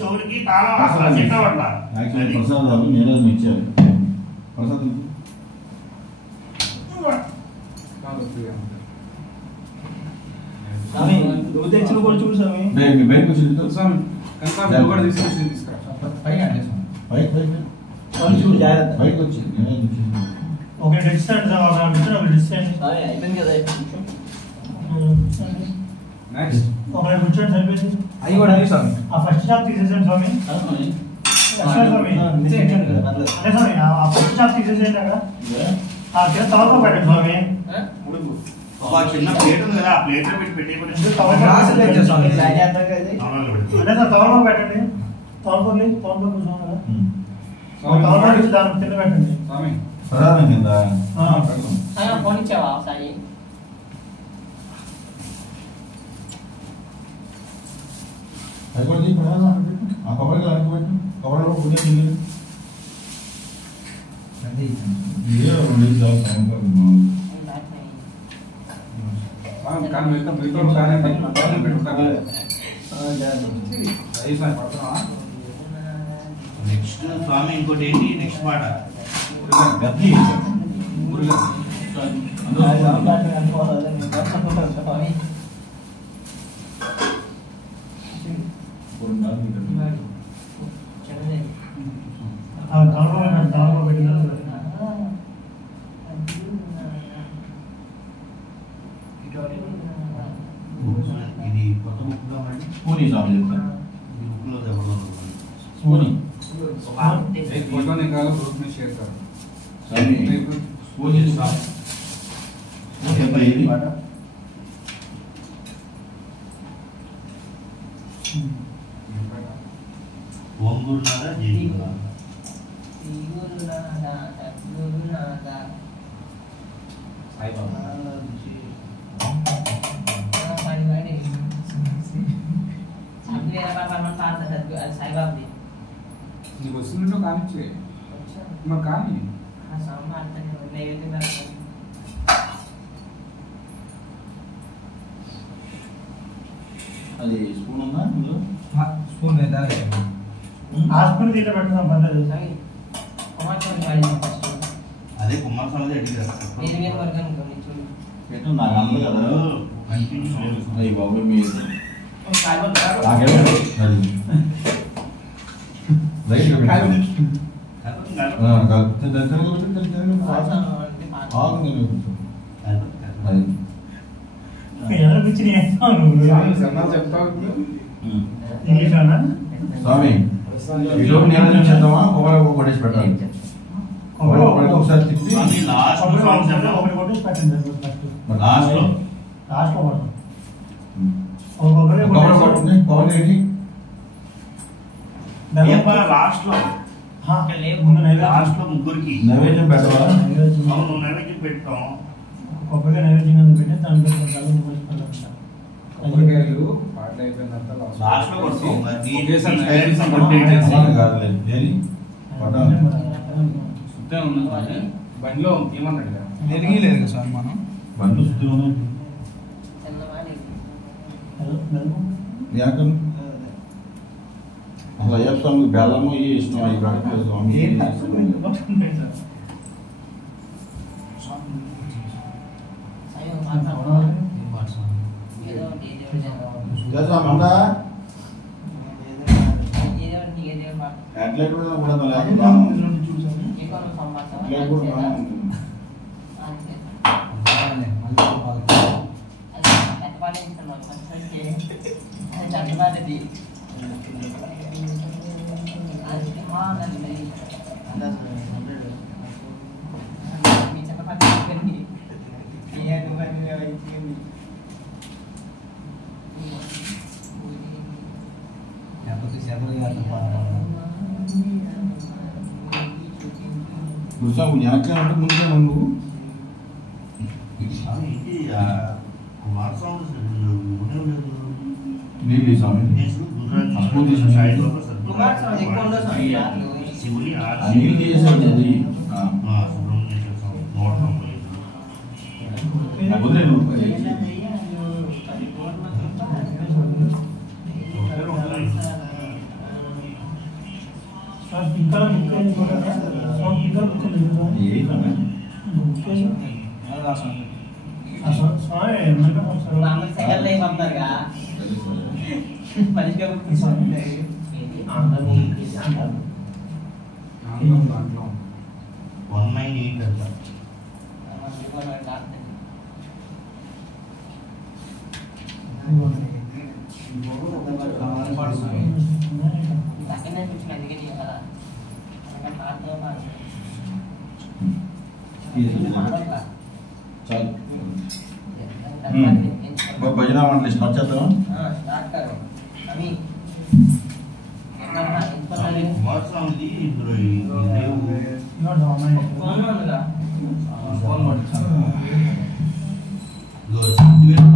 చెవులకి తాళం అసలు చెట్టవట్ల ప్రసాద్ బాబు నీరజ్ ఇచ్చారు ప్రసాద్ స్వామి నువ్వు తెచ్చిన కూడా చూడు స్వామి మీ బయటకు వచ్చి స్వామి కనకాలు కూడా తీసుకురా స్వామి చూడు జాగ్రత్త బయటకు వచ్చి ఒక డిస్టెన్స్ ఒక డిస్టెన్స్ అయిపోయింది కదా నెక్స్ట్ ఒక కూర్చోండి సరిపోయింది అవి కూడా అవి స్వామి ఆ ఫస్ట్ షాప్ తీసేసాను స్వామి స్వామి అదే స్వామి ఆ ఫస్ట్ షాప్ తీసేసేయండి అక్కడ ఆ కింద తవరలో పెట్టండి స్వామి చిన్న ప్లేట్ ఉంది కదా ఆ ప్లేట్ లో పెట్టి గ్లాసులు తెచ్చా స్వామి అదే సార్ తవరలో పెట్టండి తవరలో కూర్చోండి కదా తవరలో ఇచ్చి దాని కింద పెట్టండి స్వామి ప్రధానం కింద ఫోన్ ఇచ్చావా ఒకసారి అది కూడా తీ ప్రధానం ఆ కొబ్బరికి అడుగు పెట్టు కొబ్బరిలో ఉదయం తిరిగి ఇదే రెండు చాలు స్వామి కానీ మిగతా కానీ పెట్టుకుంటారు అయ్యి స్వామి పడుతున్నావా నెక్స్ట్ స్వామి ఇంకోటి ఏంటి నెక్స్ట్ పాట గద్ది మురుగన్ తవరలో పెట్టిన ఇది కొత్త బుక్ లో మళ్ళీ స్పూనీ స్వామి చెప్తాను ఈ బుక్ లో ఎవరో స్పూనీ एक फोटो निकालो ग्रुप में शेयर करो స్వామి స్పూనీ స్వామి ఎంత ఇది ఓం గురునాథ జై గురునాథ साई बाबा సాయిబాబు నీకు వస్తుందో కానిచ్చే మరి కానీ అది స్పూన్ ఉందా ఇందులో స్పూన్ లేదా ఆ స్పూన్ దీంట్లో పెట్టుకున్నాం పర్లేదు అదే కుమారస్వామి అడిగారు పెట్టు నాకు అందదు కదా కంటిన్యూ అయ్యి బాబు మీరు నాకేమో రైట్ కాకపోతే ఆగు ఎవరు కూర్చుని చెప్తావు ఇంగ్లీష్లోనా? స్వామి ఈలోపు నిరంజనం చేద్దామా కొబ్బరి కొట్టేసి పెట్టాలి కొబ్బరి ఒకసారి తిప్పి ఒకటి కొట్టేసి పెట్టండి ఫస్ట్. లాస్ట్లో లాస్ట్లో కొడతాం. ఒక కొబ్బరి కొబ్బరి కొట్టేసి కొట్టింది కొబ్బరి ఏంటి లాస్ట్ లో ముందు నైవేద్యం. లాస్ట్ లో ముగ్గురికి నైవేద్యం పెట్టాలా నైవేద్యం. అవును నైవేద్యం పెట్టాం. కొబ్బరికాయ నైవేద్యం కింద పెట్టి దాని మీద కొట్టాలి, పోసి పెట్టాలి. కొబ్బరికాయలు పాటలు అయిపోయిన తర్వాత లాస్ట్ లో కొడతాం. మరి నీ ఒకేసారి నీ నైవేద్యం స్టైల్స్ కొట్టేయటం. కొట్టేయటం. కాదులేదు ఏది పట్టాలి బండిలో ఏమన్నాడు నెరిగిలేదు సార్ మనం బండ్లు శుద్ధిగా ఉన్నాయి యాకం అసలు అయ్యప్ప స్వామికి బెల్లము ఈ ఇష్టం అవి పెడతారు స్వామి అంతా అట్లెట్ కూడా లేకుండా అట్లెట్ కూడా బాగానే ఉంటుంది. గురుస్వామి వెనక్కి అంటే ముందే నువ్వు ఏంటి కుమారస్వామి నీళ్ళు స్వామి శివుని నీళ్ళు చేసేది అది సుబ్రహ్మణ్యేశ్వర స్వామి 190 వదిలే నువ్వు ఇంకా ముఖ్యంగా కూడా ఇంకా ముఖ్యంగా ఏ స్వామి దాంట్లో 198 అంట. చాలు భజన వంటలు స్టార్ట్ చేద్దాం కుమారస్వామిది ఇందులో ఈ దేవుడు సిద్ధివేలు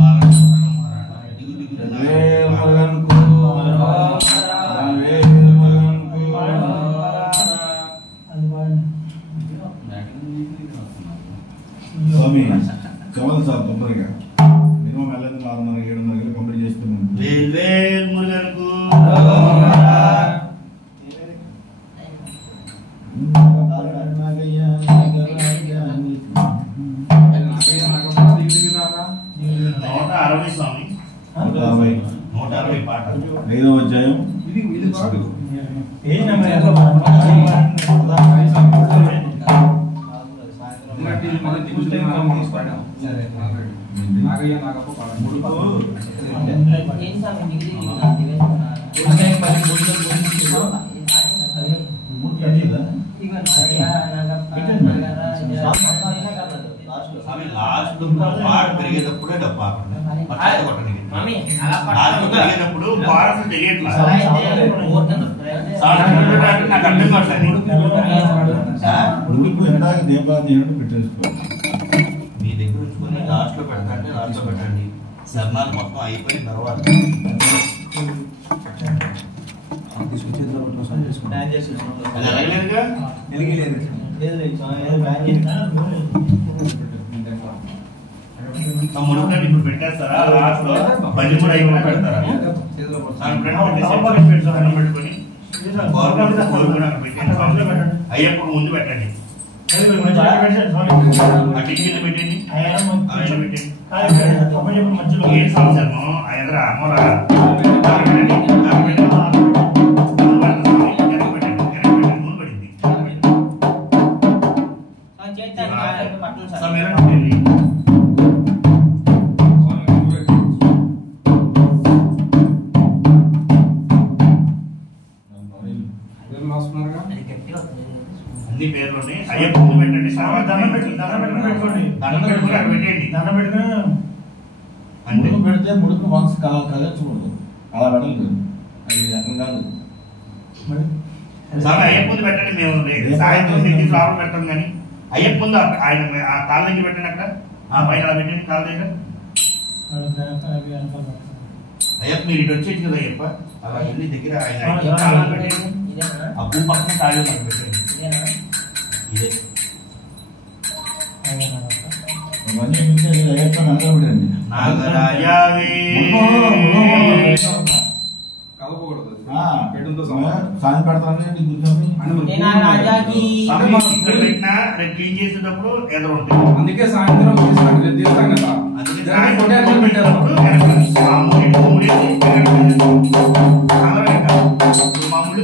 స్వామి కమల్ సార్ తొందరగా మినిమం 6:30 7:30 కంప్లీట్ చేస్తున్నాం వేల్ మురుగన్కు నూట 60 స్వామి 160 పాట 5వ అధ్యాయం నాగయ్య నాగప్ప పాడండి లాస్ట్ పాట పెరిగేటప్పుడే డబ్బా లాస్ట్ పెరిగేటప్పుడు పాట తెలియట్లా నాకు అర్థం కావట్లేదు. ఉడుకు ఇందాక దీపాన్ని పెట్టేసుకోవాలి మీ దగ్గర ఉంచుకొని లాస్ట్ లో పెట్టండి, లాస్ట్ లో పెట్టండి. శరణాలు మొత్తం అయిపోయిన తర్వాత అది అలాగేగా మునుకండి ఇప్పుడు పెట్టేస్తారా లాస్ట్ లో బండి కూడా అయిపోయినా పెడతారా పెట్టుకొని అయ్యప్ప ముందు పెట్టండి, ఆ టికెట్లు పెట్టండి, అవన్నీ పెట్టండి. ఏం సంవత్సరము ఎదురా అమ్మరా దండం పెట్టుకుని అక్కడ పెట్టేయండి దండం పెట్టుకుని అంటే ముడుకు పెడితే ముడుకు మనసు కదర్చకూడదు, అలా పెట్టలేదు. అది అక్కడ కాదు. స్వామి అయ్యప్ప ముందు పెట్టండి, మేము సాయంత్రం శక్తి లోపల పెట్టాం కానీ అయ్యప్ప ముందు ఆయన ఆ కాళ్ళ దగ్గర పెట్టండి, అక్కడ ఆ పైన అలా పెట్టండి కాళ్ళ దగ్గర. అయ్యప్ప మీరు ఇటు వచ్చేది కదా అయ్యప్ప, అలా వెళ్ళి దగ్గర ఆయన కాళ్ళ పెట్టండి, ఆ భూ పక్కన కాళ్ళు నాకు పెట్టండి. ఇదే అవన్నీ అయ్యప్ప నగర పెట్టండి. నాగరాజావే కలపకూడదు, సాయం పెడతానండి కూర్చొని. పెట్టినా రేపు క్లీన్ చేసేటప్పుడు ఎదురు ఉంటుంది. అందుకే సాయంత్రం తీస్తాం కదా, అందుకే సాయంత్రం పెట్టారు. మా ముళ్ళు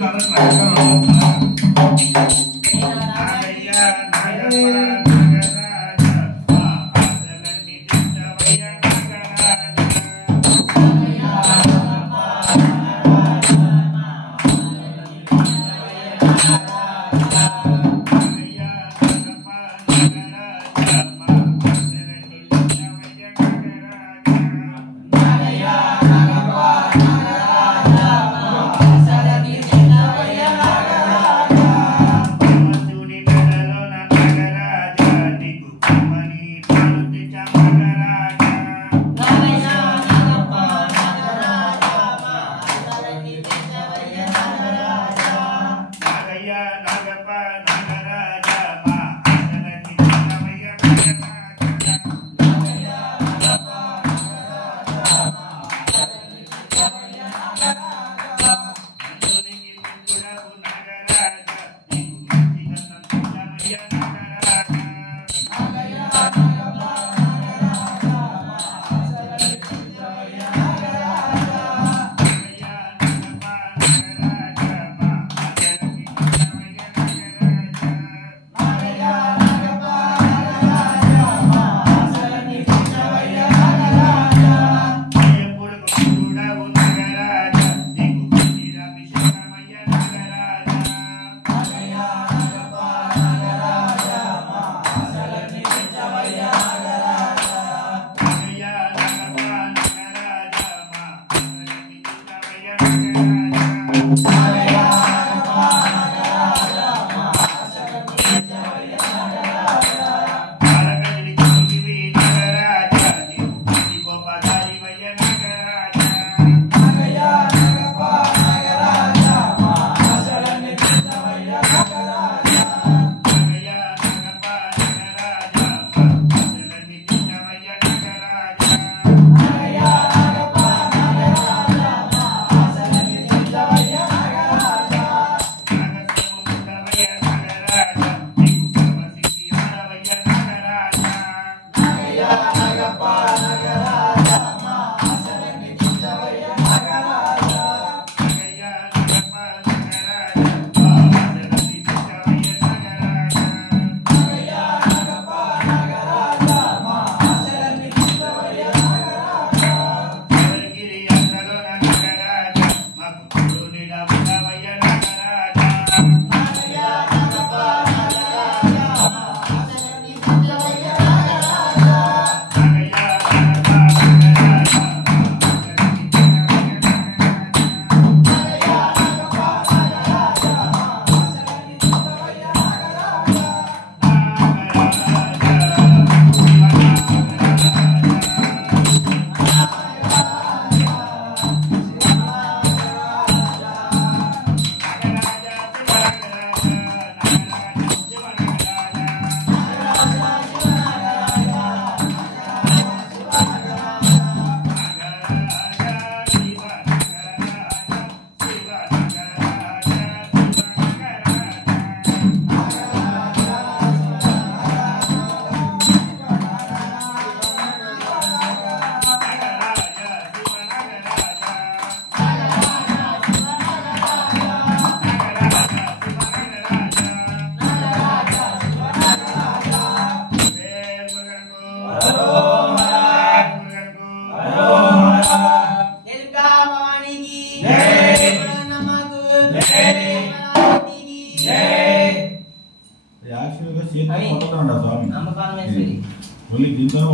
దీంతో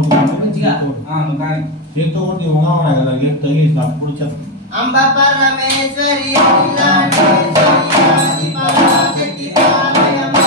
చేతితో కొట్టి ఉమగా కదా గేట్ తగిలి అప్పుడు చెప్పండి. అంబ పరమేశ్వరి అఖిలాండేశ్వరి పరాశక్తి పాలయమ్మ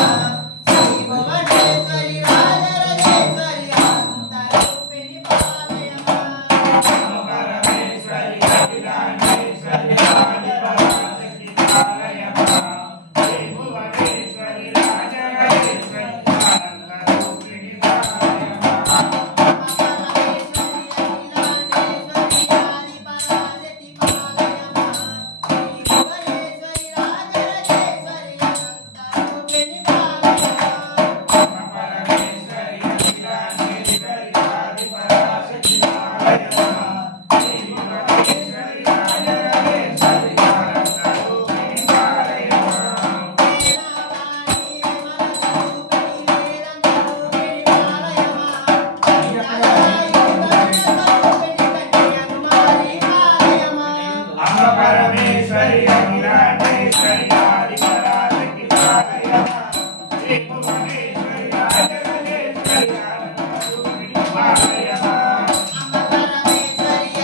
శ్రీ భువనేశ్వరి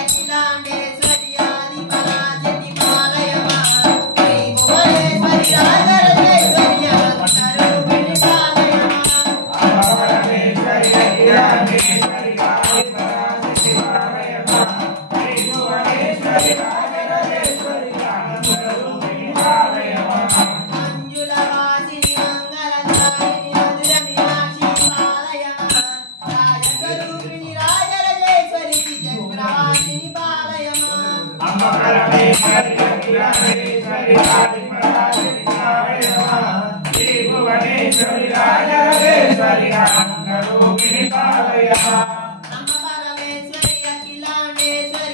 రాజరాజేశ్వరి అనంతరూపిణి పాలయమ్మ అంబ Parameshwari Akhilandeshwari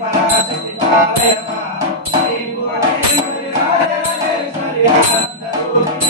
Parashakti పాలయమ్మ Shri Bhuvaneswari Rajarajeshwari అనంతరూపిణి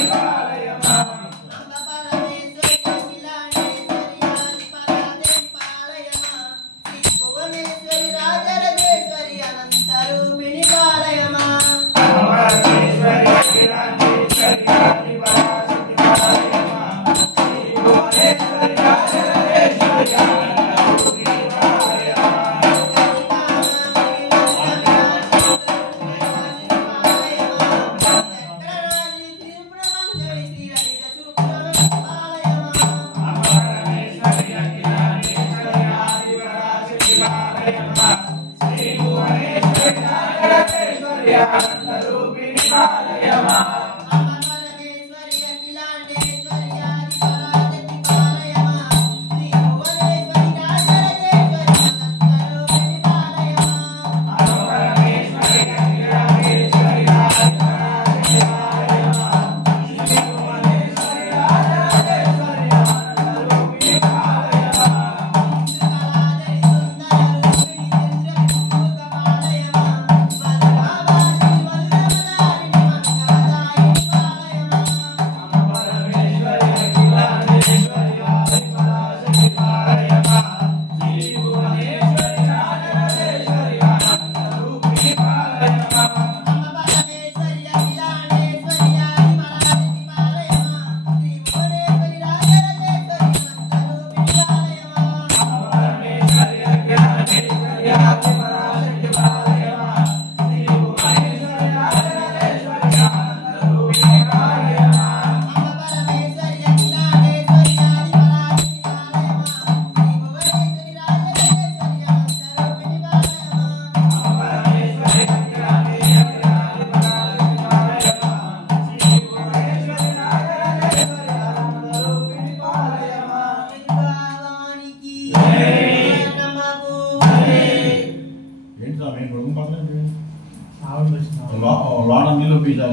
lot of Milo pizza.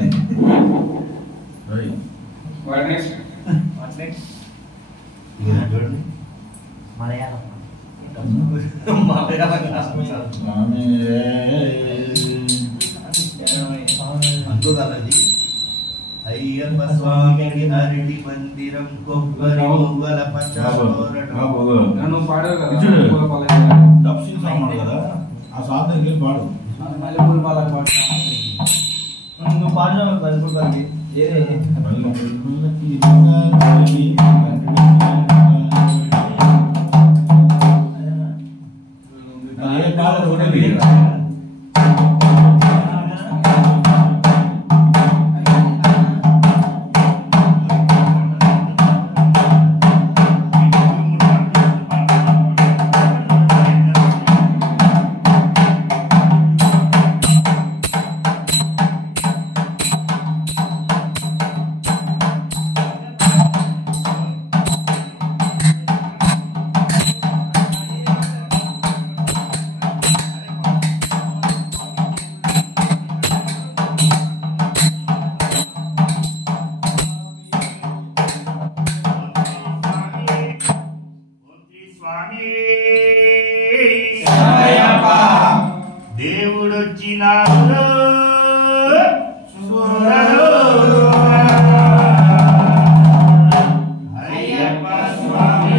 Right. What next? You చూడండి. మలయాళం అంటున్నది అయ్యప్ప స్వామికి అరటి మందిరం కొబ్బరి పువ్వుల పచ్చతోరణం. నువ్వు పాడావు కదా చూడు. పూల పాలకి. డబ్సింగ్ సాంగ్ కదా ఆ సాంగ్ దగ్గర పాడు. మల్లెపూల పాలకు పాడుతా. నువ్వు పాడినావు మల్లెపూల పాలకి. దేవుడొచ్చినాడు అయ్యప్ప స్వామి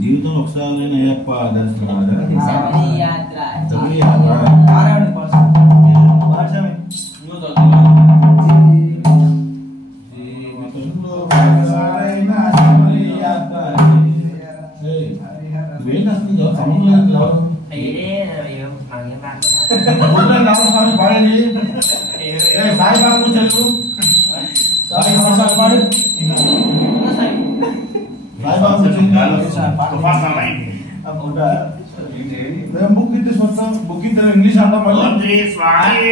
జీవితం ఒకసారి అయ్యప్ప దర్శనం యాత్ర సాయిబాబు చెల్లు బుకింగ్ ఇంగ్లీష్ అంటాం ఓం శ్రీ స్వామి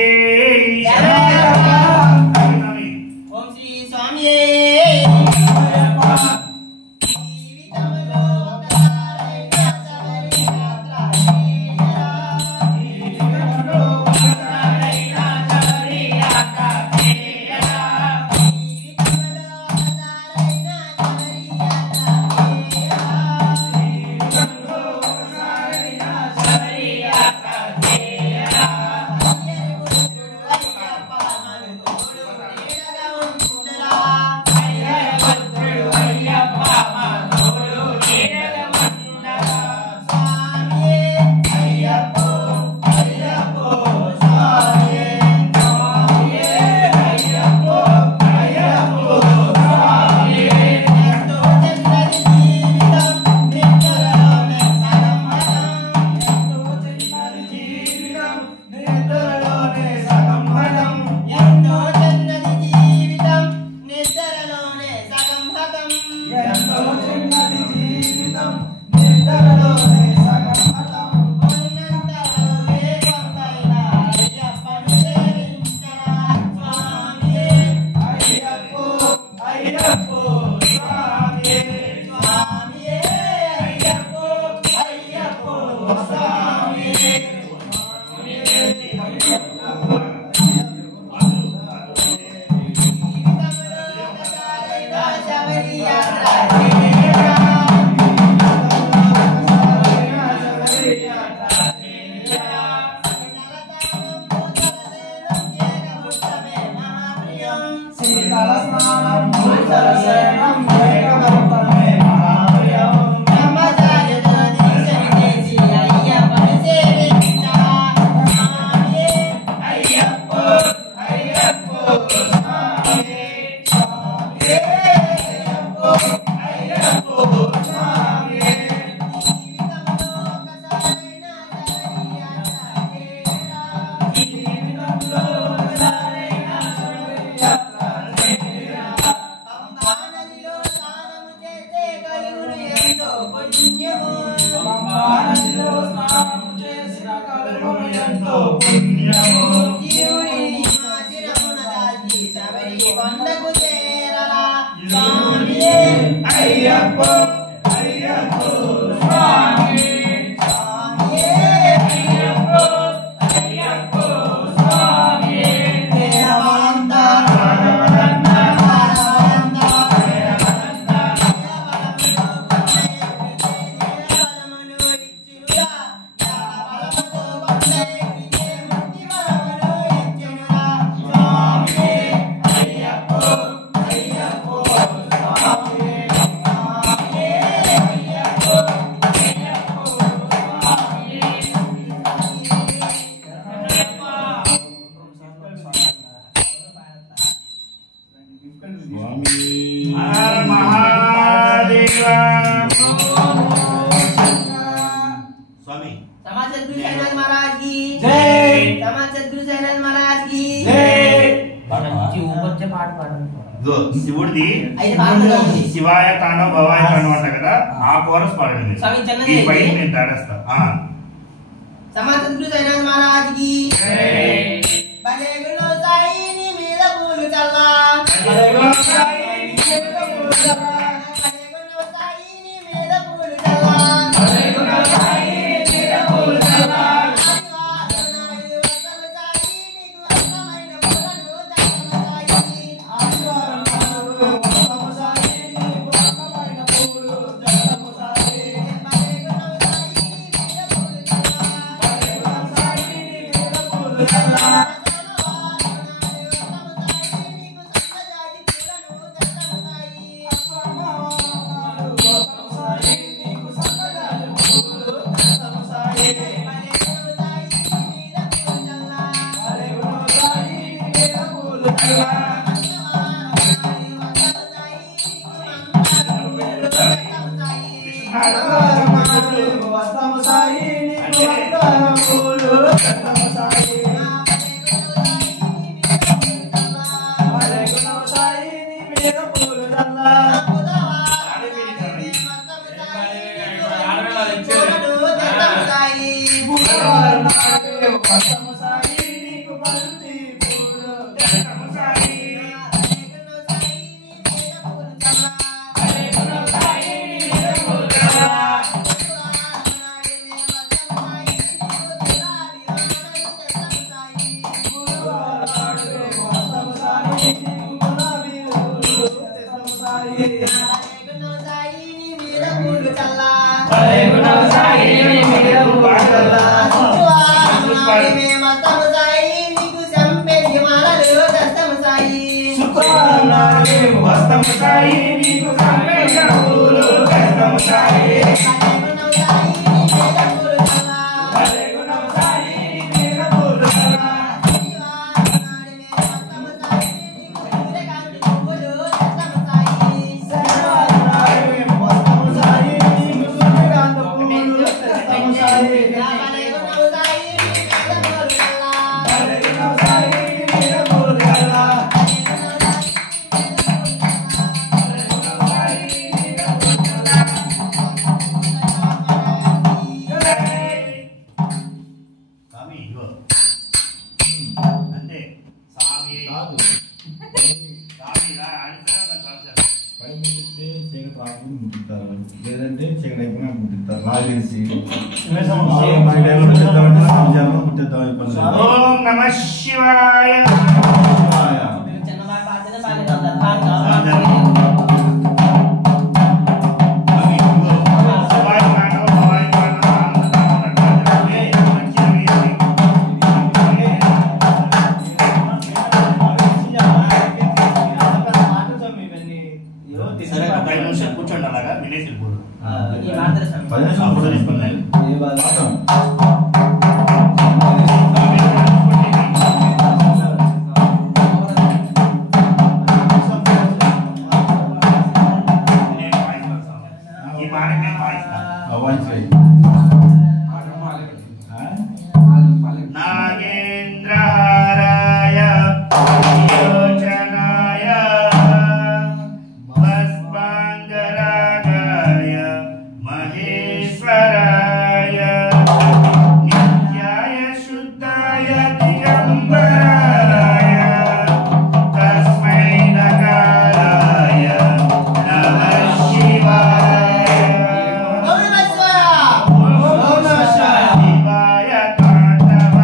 శివుడిది శివాయ తానో భవాయ తానో అంట కదా, ఆ కోరస్ పాడండి. ఈ పై నేను తాడేస్తా. సమాసద్గురు సైనాథ్ మహారాజ్ కి భలే గురు సాయిని మీద పూలు చల్లా, భలే గురు సాయిని మీద పూలు చల్లా, భలే గురు సాయిని మీద పూలు చల్లా, భలే గురు సాయిని మీద పూలు చల్లా. వస్తము సాయి నీకు వందనములు వస్తము సాయి భలే గుణము సాయి నీ మీద పూలు చల్లా వస్తము సాయి నీకు బంతి పూలు వస్తము సాయి వస్తము సాయి నీకు సంపేశములు కష్టము సాయి భలే గుణము సాయి నీ మీద పూలు చల్లా వస్తము సాయి నీకు సూర్యకాంత పూలు కష్టము సాయి భలే గుణము సాయి నీ మీద పూలు చల్లా స్వామి ఇగో అంతే స్వామి కాదు స్వామి ఇలా ఆడితే కాదు పై ముట్టితే చీకటి రాకుండా ముట్టిస్తారు, లేదంటే చీకటి అయిపోయినా ముట్టిస్తారు. నాకు తెలిసి మన టైంలో ముట్టిద్దామంటే సంవత్సరంలో ముట్టిద్దాం అయిపోయింది. ఓం నమః శివాయ సరే 5 నిమిషాలు కూర్చోండి అలాగా వినేసి వెళ్ళిపోదు 10 నిమిషాలు ఫోటో తీసుకున్నాను. ఈ మాట నేను వాయిస్తాను. అవాయిస్ నాగేంద్రహారాయ యోచనాయ భస్మాంగరాగాయ మహేశ్వరాయ నిత్యాయ శుద్ధాయ దిగంబరాయ తస్మై నకారాయ నమః శివాయ శివాయ తాండవ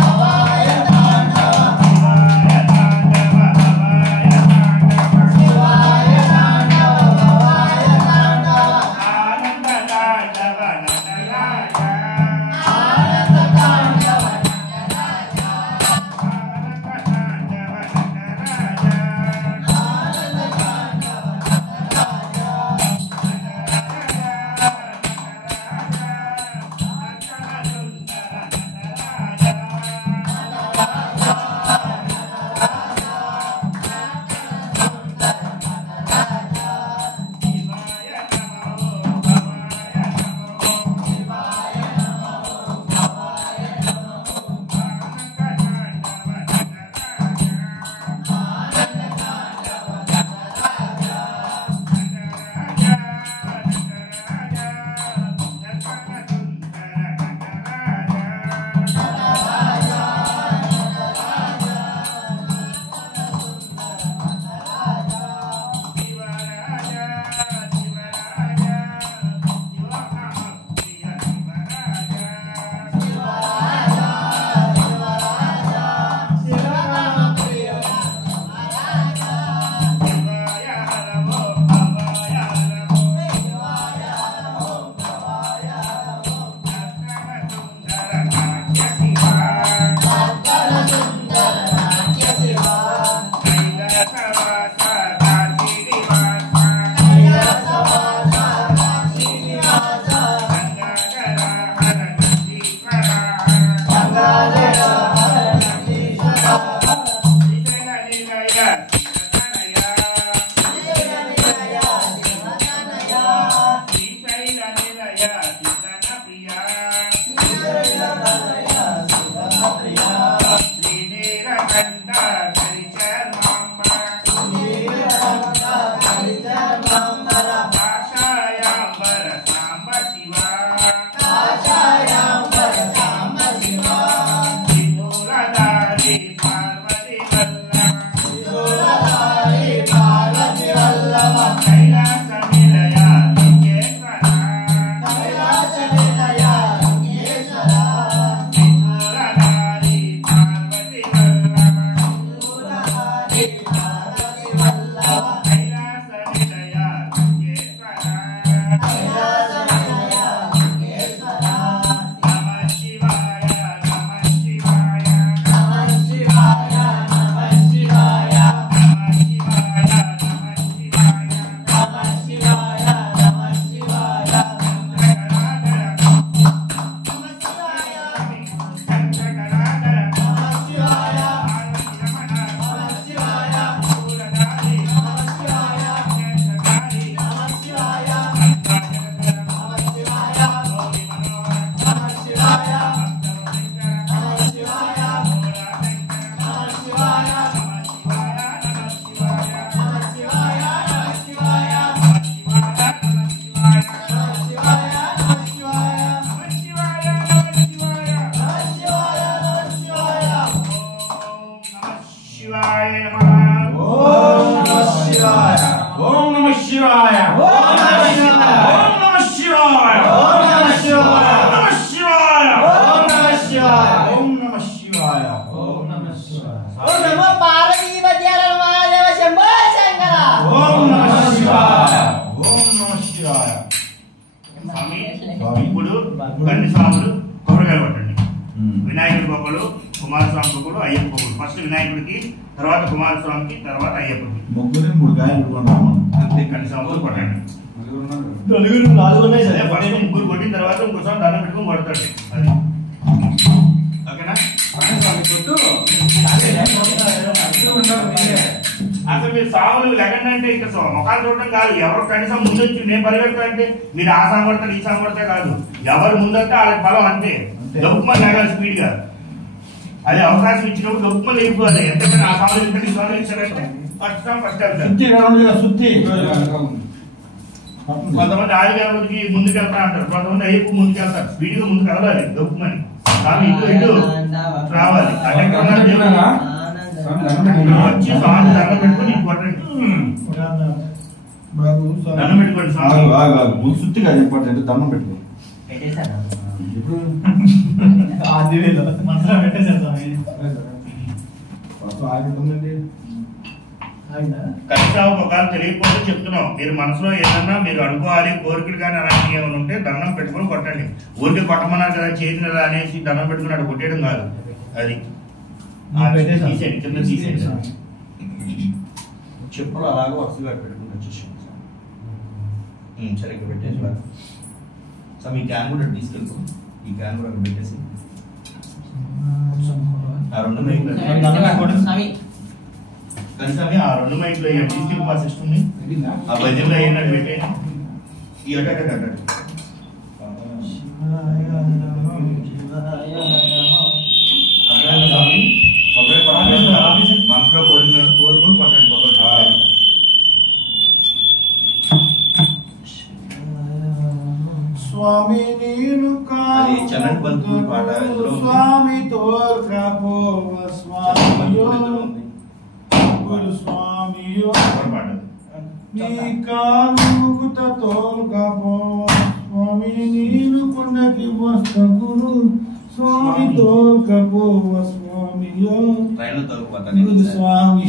భవాయ ఆనంద తాండవ నటరాజ ఆనంద తాండవ నటరాజ ఫస్ట్ వినాయకుడికి, తర్వాత కుమారస్వామికి, తర్వాత అయ్యప్పకి. ముగ్గురిని 3 కాయలు పెట్టుకుంటాము. అంతే కనీసం కొట్టండి. నలుగురు 4 ఉన్నాయి అదే సార్. ఫస్ట్ ముగ్గురు కొట్టిన తర్వాత ఇంకోసారి దండం పెట్టుకొని కొడతాడు. అది ఓకేనా? అసలు మీరు సాములు లెగండి అంటే ఇక్కడ ముఖాలు చూడడం కాదు. ఎవరు కనీసం ముందు వచ్చి నేను పరిగెడతా అంటే మీరు ఆ సాంగ్ కొడతారు ఈ సాంగ్ కొడతా కాదు. ఎవరు ముందంటే వాళ్ళకి బలం అంతే. దొక్కుమని లేగాలి స్పీడ్ గా. అదే అవకాశం ఇచ్చినప్పుడు దొక్కుమని లేకపోవాలి. ఎందుకంటే ఆ సాంగ్ ఎందుకంటే ఈ సాంగ్ ఇచ్చారంటే ఫస్ట్ సాంగ్ ఫస్ట్ వెళ్తారు. కొంతమంది ఆది గణపతికి ముందుకెళ్తా అంటారు, కొంతమంది అయ్యకు ముందుకెళ్తారు. స్పీడ్ గా ముందుకు వెళ్ళాలి దొక్కుమని. కానీ ఇటు ఇటు రావాలి. వచ్చి సాంగ్ దండం పెట్టుకొని కొట్టండి. దండం పెట్టుకోండి సాంగ్. ముందు సుత్తిగా చెప్పండి, దండం పెట్టుకో. పెట్టేశాను. ఇప్పుడు మనసులో పెట్టేశారు స్వామి. ఫస్ట్ ఆగిపోతుందండి. కనీసం ఒకవేళ తెలియకపోతే చెప్తున్నాం. మీరు మనసులో ఏదన్నా మీరు అనుకోవాలి, కోరికలు కానీ అలాంటివి ఏమైనా ఉంటే దండం పెట్టుకొని కొట్టండి. ఊరికి కొట్టమన్నారు కదా చేతిని అనేసి దండం పెట్టుకుని అక్కడ కొట్టేయడం కాదు. అది తీసేయండి, కింద తీసేయండి. చెప్పులు అలాగే వరుసగా పెట్టుకుని వచ్చేసాం. సరిగ్గా పెట్టేసి సార్ మీ క్యాన్ కూడా తీసుకెళ్తాం. ఈ క్యాన్ కూడా పెట్టేసి ఆ 2 మైక్లు కనీసం ఆ 2 మైక్లు డిస్ట్రిక్ట్ పాస్ ఇస్తుంది. ఆ భజనలో అయ్యినట్టు పెట్టేయండి. ఈ అటాక్ స్వామి మనసులో కోరుకొని కొట్టండి. స్వామి నేను అది చరణ్ బంధువుల పాట. స్వామి తోల్కపో స్వామి స్వామియో నీ కాలుగుత తోల్కపో స్వామి నేను కొండకి వస్తగురు స్వామి తోల్కపో స్వామియో ట్రైన్లో తోలుకుపోతాను స్వామి.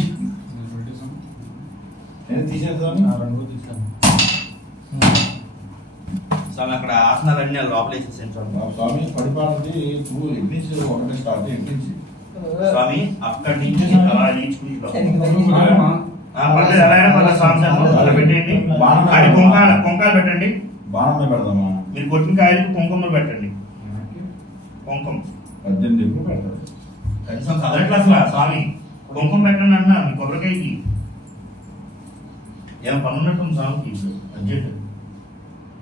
తీసేద్దాం. స్వామి అక్కడ ఆసనాలన్నీ లోపల వేసేసాను స్వామి పడిపాటి ఎట్నుంచి ఒకటే స్టార్ట్ ఎట్నుంచి స్వామి అక్కడి నుంచి అలా ఈడ్చుకుంటాం. పర్లేదు ఎలా అయినా పర్లేదు స్వామి అలా పెట్టేయండి. అది కుంకాలు పెట్టండి. బాణమే పెడదామా? మీరు కొట్టిన కాయలకు కుంకుమలు పెట్టండి. కుంకుమ 18 ఎప్పుడు పెడతారు? కనీసం కదలట్లా అసలు స్వామి. కుంకుమ పెట్టండి అన్నా మీ కొబ్బరికాయకి. ఏమైనా పని ఉన్నట్టు స్వామికి అర్జెంట్.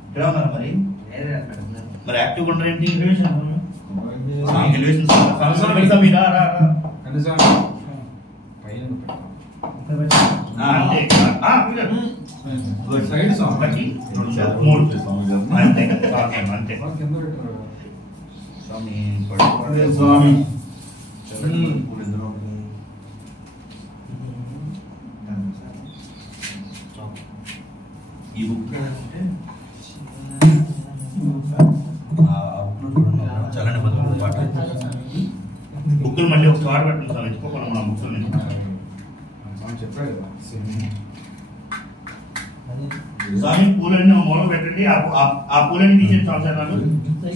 ఇక్కడ ఉన్నారు మరి యాక్టివ్గా ఉండరేంటి? స్వామి ఈ బుక్ చల్లని బతుకు పాట బుక్కులు మళ్ళీ ఒక వారు పెట్టండి సార్. ఎత్తుకోకుండా మన బుక్స్ స్వామి పూలన్నీ మూల పెట్టండి. ఆ పూలన్నీ తీసేసి సంవత్సరాలు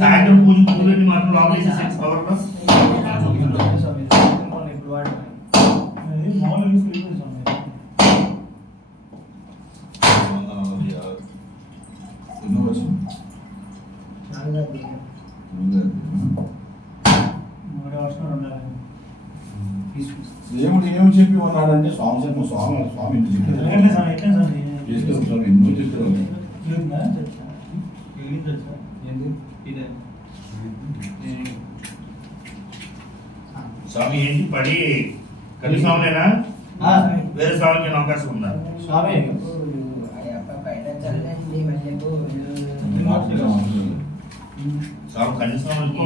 సాయంత్రం పూలన్నీ మాత్రం లోపల వేసేసి కవర్ లో దేవుడు ఏమి చెప్పి ఉన్నాడంటే స్వామి చెప్పు స్వామి స్వామి ఇంటి చెప్పారు స్వామి ఎన్నో చెప్పారు. స్వామి ఏంటి పడి కలి స్వామినేనా వేరే స్వామికి అవకాశం ఉందా? స్వామి స్వామి కన్య స్వామికి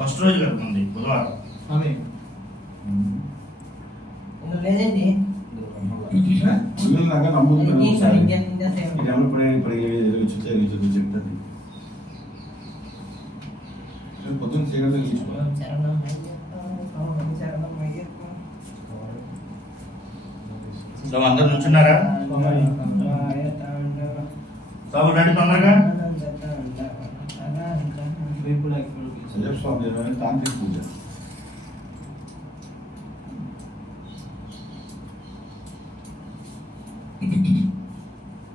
ఫస్ట్ రోజు జరుగుతుంది బుధవారం. లేదండి పొద్దున్న చీకట్లో తీసుకోవాలి. స్వామి అందరు నుంచున్నారా? స్వామి రండి తొందరగా. స్వామి తాంత్రిక పూజ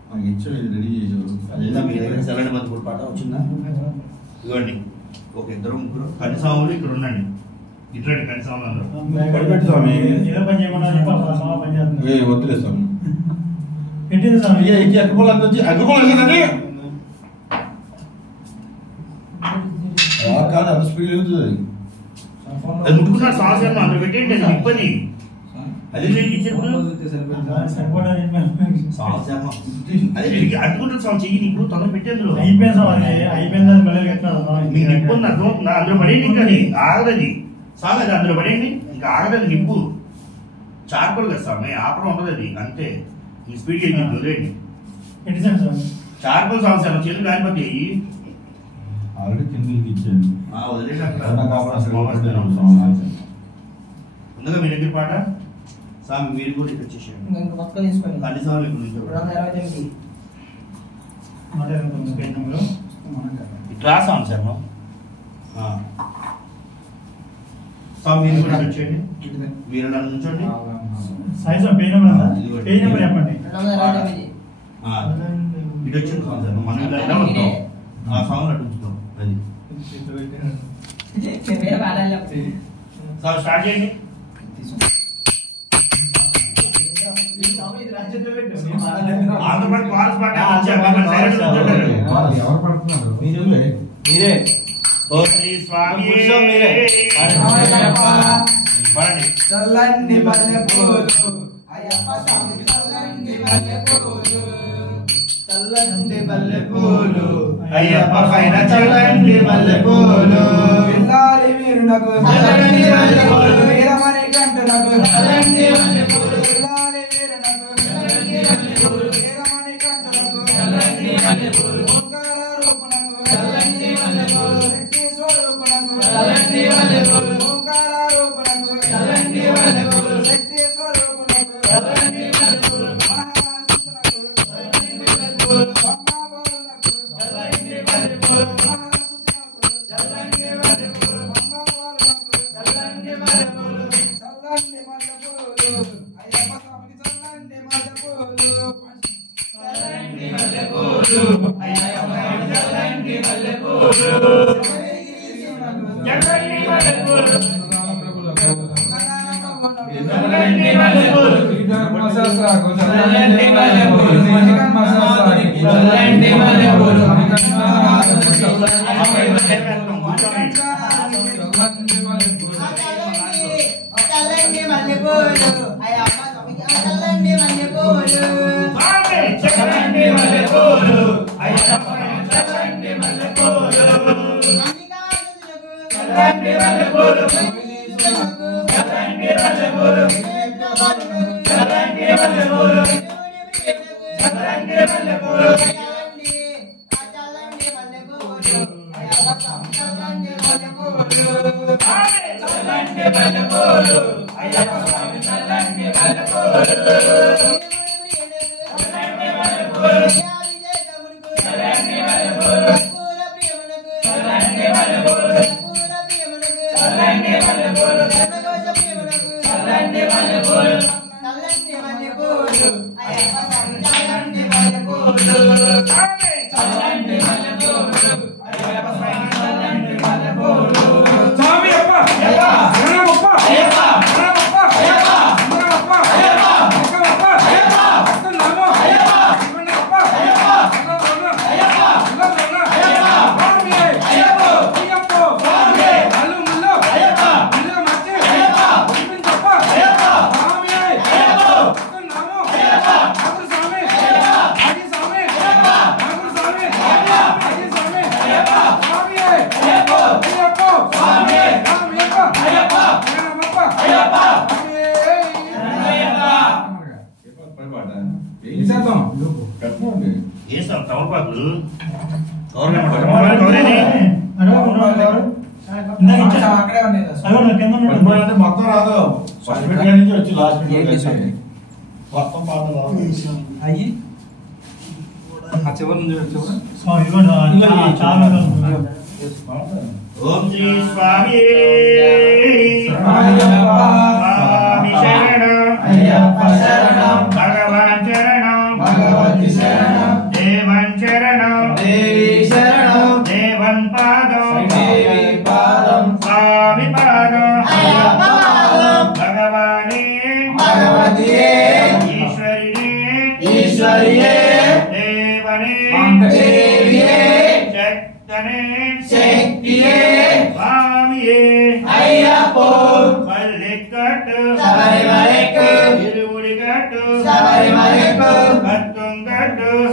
నాకు ఇచ్చాడు రెడీ చేసాడు. అదేనా మీ దగ్గర సెలడ్ బతుకుడు పాట వచ్చిందా? ఇవ్వండి. ఒక ఇద్దరు ముగ్గురు కనిసాములు ఇక్కడ ఉండండి. ఇట్లండి కనిసాములు అందరూ. పడిపెట్టు స్వామి. ఏదో పని చేయమన్నా చెప్పాలి స్వామి పని చేస్తుంది. వద్దులే స్వామి. పెట్టింది స్వామి. అగ్గిపోలు వచ్చి అగ్గిపోలు వేసేదండి. కాదు అంత స్పీడ్ వెళ్తుంది. అది ముట్టుకున్నాడు సంవత్సరం అందులో పెట్టేయండి. అది ఇబ్బంది. అది నేను ఇచ్చినప్పుడు అదే అడ్డుకుంటుంది స్వామి చెయ్యి నీకు తొందర పెట్టేందులో అయిపోయింది స్వామి. అయిపోయింది మళ్ళీ మీకు నిప్పు ఉంది అందులో పడేయండి. ఇంకా అది ఆగదది స్వామి. అది అందులో పడేయండి. ఇంకా ఆగదది నిప్పు. చార్కోల్ కదా స్వామి. ఆపడం ఉండదు అది అంతే. ఈ స్పీడ్ అయ్యి వదిలేండి. పెట్టేసాను స్వామి. చార్కోల్ సంవత్సరం చేతులు కాలిపోతాయి. ఆల్రెడీ కిందకి ఇచ్చాను. వదిలేండి. ముందుగా మీ దగ్గర పాట స్వామి మీరు కూడా ఇక్కడ వచ్చేసేయండి. అన్ని స్వామి ఇక్కడ నుంచి ఇట్లా స్వామి సార్ స్వామి మీరు కూడా వచ్చేయండి. మీరు నన్ను ఉంచండి. Size page number page number చెప్పండి. ఇటు వచ్చింది స్వామి సార్. మనం ఇలా ఎలా ఉంటాం ఆ స్వామి అటు ఉంచుతాం. అది స్వామి స్టార్ట్ చేయండి. ఆంధ్రప్రదేశ్ పాల్స్ పాట ఎవరు పడుతున్నారు? మీరే. ఓ శ్రీ స్వామి పడండి. చల్లండి మల్లెపూలు అయ్యప్ప స్వామి చల్లండి మల్లెపూలు చల్లండి మల్లెపూలు అయ్యప్ప పైన చల్లండి మల్లెపూలు పిల్లాలి వీరునకు చల్లండి మల్లెపూలు వీరమణి కంటునకు చల్లండి మల్లెపూలు పిల్లాలి వీరునకు చల్లండి మల్లెపూలు వీరమణి కంటునకు చల్లండి మల్లెపూలు ఓంకార రూపునకు చల్లండి మల్లెపూలు శక్తి స్వరూపునకు చల్లండి మల్లెపూలు ఓంకార రూపునకు చల్లండి మల్లెపూలు శక్తి స్వరూపునకు చల్లండి మల్లెపూలు మహాసుతునకు చల్లండి మల్లెపూలు పంపాబోలునకు చల్లండి మల్లెపూలు మహాసుతునకు చల్లండి మల్లెపూలు పంపాబోలునకు చల్లండి మల్లెపూలు చల్లండి మల్లెపూలు అయ్యప్ప స్వామికి చల్లండి మల్లెపూలు చల్లండి మల్లెపూలు అయ్యప్ప స్వామికి చల్లండి మల్లెపూలు చల్లండి మల్లెపూలు చల్లండి మల్లెపూలు మసాసాకు చల్లండి మల్లెపూలు చల్లండి మల్లెపూలు చల్లండి మల్లెపూలు అయ్యప్ప స్వామికి చల్లండి మల్లెపూలు చల్లండి మల్లెపూలు అయ్యప్ప చల్లండి మల్లెపూలు చల్లండి మల్లెపూలు చల్లండి మల్లెపూలు చల్లండి మల్లెపూలు చల్లండి మల్లెపూలు చల్లండి మల్లెపూలు అయ్యప్ప స్వామికి చల్లండి మల్లెపూలు చల్లండి మల్లెపూలు అయ్యప్ప స్వామి చల్లండి మల్లెపూలు చల్లండి మల్లెపూలు చల్లండి మల్లెపూలు చల్లండి మల్లెపూలు చల్లండి మల్లెపూలు చల్లండి మల్లెపూలు చల్లండి మల్లెపూలు అయ్యప్ప స్వామి చల్లండి మల్లెపూలు చల్లండి మల్లెపూలు అయ్యప్ప స్వామి చల్లండి మల్లెపూలు స్వామి అప్ప అయ్యప్ప అయ్యప్ప అయ్యప్ప అయ్యప్ప అయ్యప్ప అయ్యప్ప అయ్యప్ప అయ్యప్ప నామో అయ్యప్ప ఇవన్నీ అప్ప అయ్యప్ప అయ్యప్ప అయ్యప్ప స్వామి అయ్యప్ప అయ్యప్ప స్వామి అల్లు ముల్లు అయ్యప్ప ఇల్లు మచ్చి అయ్యప్ప వినిపించప్ప అయ్యప్ప స్వామి అయ్యప్ప నామో అయ్యప్ప నాగురు స్వామి అయ్యప్ప ఆది స్వామి అయ్యప్ప నాగురు స్వామి అయ్యప్ప ఆది స్వామి అయ్యప్ప స్వామి అయ్యప్ప అయ్యప్ప స్వామి అయ్యప్ప అయ్యప్ప నామప్ప అయ్యప్ప స్వామి ఏ సార్ తమలపాకులు అక్కడే ఉన్నాయి అంటే మొత్తం రాదు. ఫస్ట్ బిట్ నుంచి వచ్చి లాస్ట్ బిట్ మొత్తం పాట రాదు. అయ్యి ఆ చివరి నుంచి చివరి ఓం శ్రీ స్వామి స్వామి శరణం అయ్యప్ప శరణం భగవాన్ శరణం పార్వతియే ఈశ్వరియే దేవియే శక్తియే అయ్యప్పో శబరిమలైకు శబరిమలైకు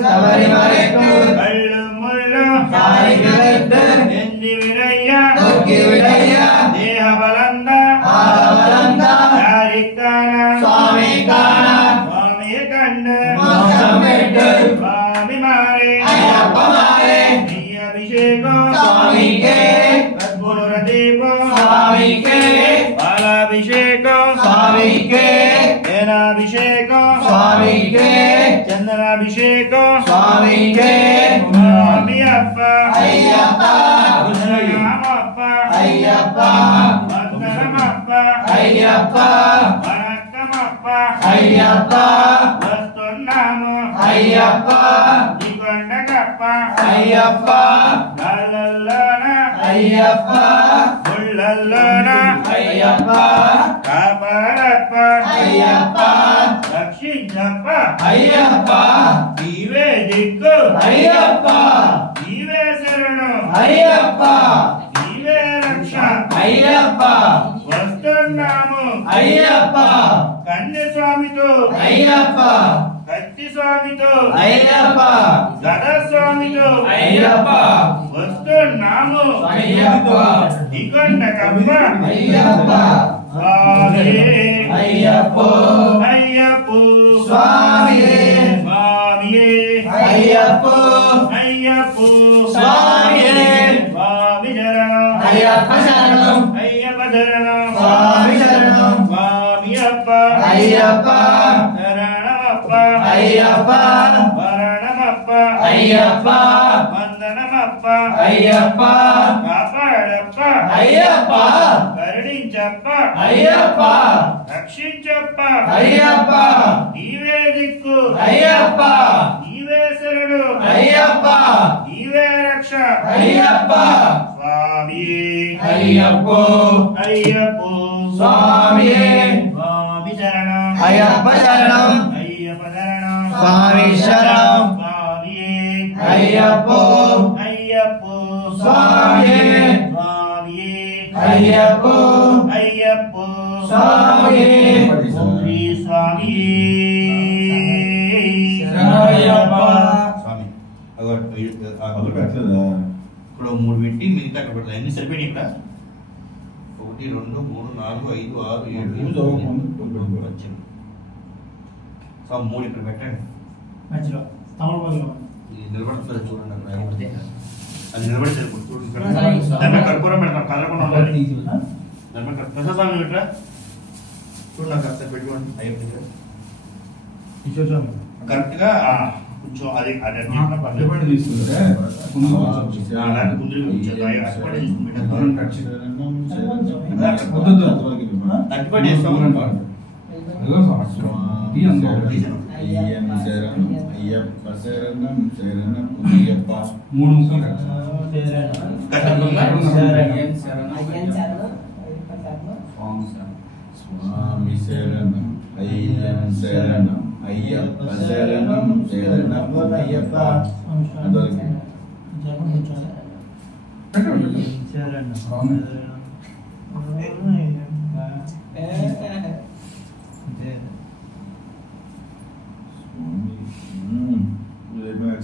శబరిమలైకు కళ్ళు ముళ్ళు కాలిగట్టు ఎంది విరయ్య తొక్కి విడయ్య దేహ బలంద ఆలవలంద చారికాన స్వామి కాన స్వామి కండ మోక్షం పెట్టు స్వామి మారే అయ్యప్ప మారే నీ అభిషేకం స్వామికే సద్గురుర దీపం స్వామికే పాలాభిషేకం స్వామికే తేనాభిషేకం స్వామికే చందనాభిషేకం స్వామికే స్వామి అప్ప అయ్యప్ప శరణమప్ప అయ్యప్ప వందనమప్ప అయ్యప్ప వణక్కమప్ప అయ్యప్ప వస్తున్నాము అయ్యప్ప దిగొండగప్ప అయ్యప్ప గాళ్ళల్లోన అయ్యప్ప ముళ్ళల్లోన అయ్యప్ప కాపాడప్ప అయ్యప్ప రక్షించప్ప అయ్యప్ప నీవే దిక్కు అయ్యప్ప నీవే శరణు అయ్యప్ప నీవే రక్ష అయ్యప్ప వస్తున్నాము అయ్యప్ప కన్య స్వామితో అయ్యప్ప కత్తి స్వామితో అయ్యప్ప గద స్వామితో అయ్యప్ప వస్తున్నాము అయ్యప్ప దిగొండగప్ప అయ్యప్ప స్వామి అయ్యప్ప అయ్యప్ప స్వామి స్వామి అయ్యప్ప అయ్యప్ప స్వామి స్వామి శరణం అయ్యప్ప శరణం అయ్యప్ప శరణం స్వామి శరణం స్వామి అప్ప అయ్యప్ప శరణమప్ప అయ్యప్ప వరణమప్ప అయ్యప్ప వందనమప్ప అయ్యప్ప కాపాడప్ప అయ్యప్ప కరుణించప్ప అయ్యప్ప రక్షించప్ప అయ్యప్ప నీవే దిక్కు అయ్యప్ప నీవే శరణు అయ్యప్ప నీవే రక్ష అయ్యప్ప స్వామి అయ్యప్ప అయ్యప్ప స్వామి స్వామి శరణం అయ్యప్ప శరణం అయ్యప్ప శరణం స్వామి శరణం స్వామి అయ్యప్ప అయ్యప్ప స్వామి స్వామి అయ్యప్ప అయ్యప్ప స్వామి శ్రీ స్వామి శరణయ్యప్ప స్వామి మొదలు పెట్టలేదా? ఇప్పుడు 3 పెట్టి మిగతా అక్కడ పెడతాయి అన్ని సరిపోయినాయి ఇక్కడ 1 2 3 4 5 6 7 పూజ అవ్వకముందు సో 3 ఇక్కడ పెట్టండి మధ్యలో తమల బదులు ఇది నిలబడుతుందో చూడండి అక్కడ అది నిలబడి సరిపోతుంది చూడండి దాన్ని కర్పూరం పెడతాం కదలకుండా ఉండాలి దాన్ని ప్రసాదం పెట్టరా చూడు నాకు అసలు పెట్టుకోండి అయ్యప్ప కరెక్ట్ గా కొంచెం అది అది అరటిపండు తీసుకుంటే ముందు కొంచెం అలాంటి ముందుగా కూర్చోదు అరటిపండు తీసుకుని పెట్టేద్దాం. అరటిపండు వేస్తాం అయ్యం శరణం అయ్యప్ప శరణం శరణం అయ్యప్ప 3 ముక్కలు స్వామి శరణం అయ్యం శరణం అయ్యప్ప శరణం శరణం అయ్యప్ప అందరికి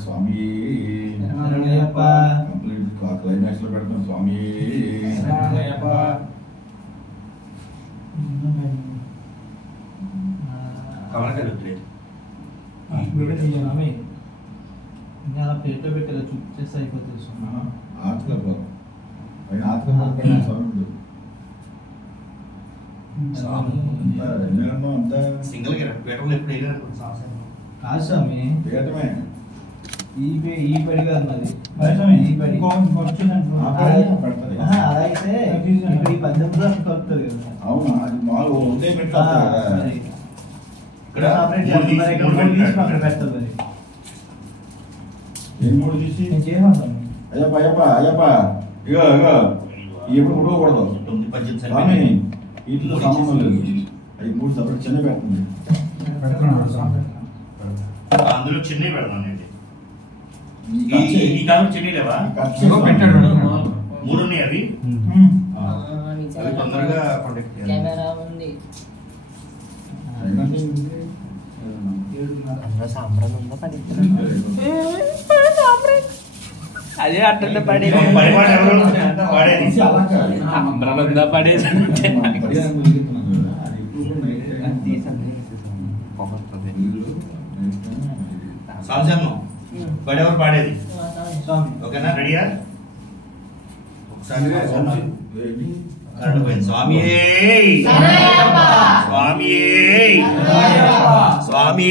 స్వామి కంప్లీట్ క్లైమాక్స్ లో పెడతాం స్వామి కమలకాయలు వద్దులే. ప్లేట్లో పెట్టేలా చూపించేస్తే అయిపోతుంది ఆర్తిలో పోతాం పైన ఆర్తిలో పైన స్వామి అంతా ఎన్నో అంతా సింగిల్ గా పేటలో ఎప్పుడు వేయలేదు అనుకుంటా సంవత్సరం. కాదు స్వామి వేయటమే ఈ పడి కాదు మరి ఈ పడి పెడతారు అలాగైతే ఇప్పుడు ఈ 18 కలుపుతుంది కదా అవునా అది మాలు ఉండే పెట్టారు కదా మరి ఇక్కడ సపరేట్ మూడు తీసి, మరి ఇక్కడ మూడు మూడు తీసి పెట్టాలి. పక్కన పెడతారు మరి ఏం మూడు తీసి నేను చేయమంటాను అయ్యప్ప అయ్యప్ప అయ్యప్ప ఇగో ఇగో ఎప్పుడు ముడవకూడదు 9, 18 స్వామి సరిపోయింది. వీటితో సంబంధం లేదు అవి 3 సపరేట్ చిన్న పెట్టండి. అందులో చిన్నవి పెడదానండి. ఈ ఈ కాలం చిన్ని లేవా? పెట్టాడు 3 ఉన్నాయి అవి. అవి తొందరగా కాంటాక్ట్ చేయాలి. కెమెరా ఉంది. సాంబ్రాన్ ఉందా పడి అదే అట్లా పడి పరిమాణం ఎవరు వాడేది? సాంబ్రాన్ ఉందా పడేది సాల్సమ్మం వాడెవరు పాడేది? ఓకేనా? రెడీయా? ఒకసారి స్వామి స్వామి స్వామి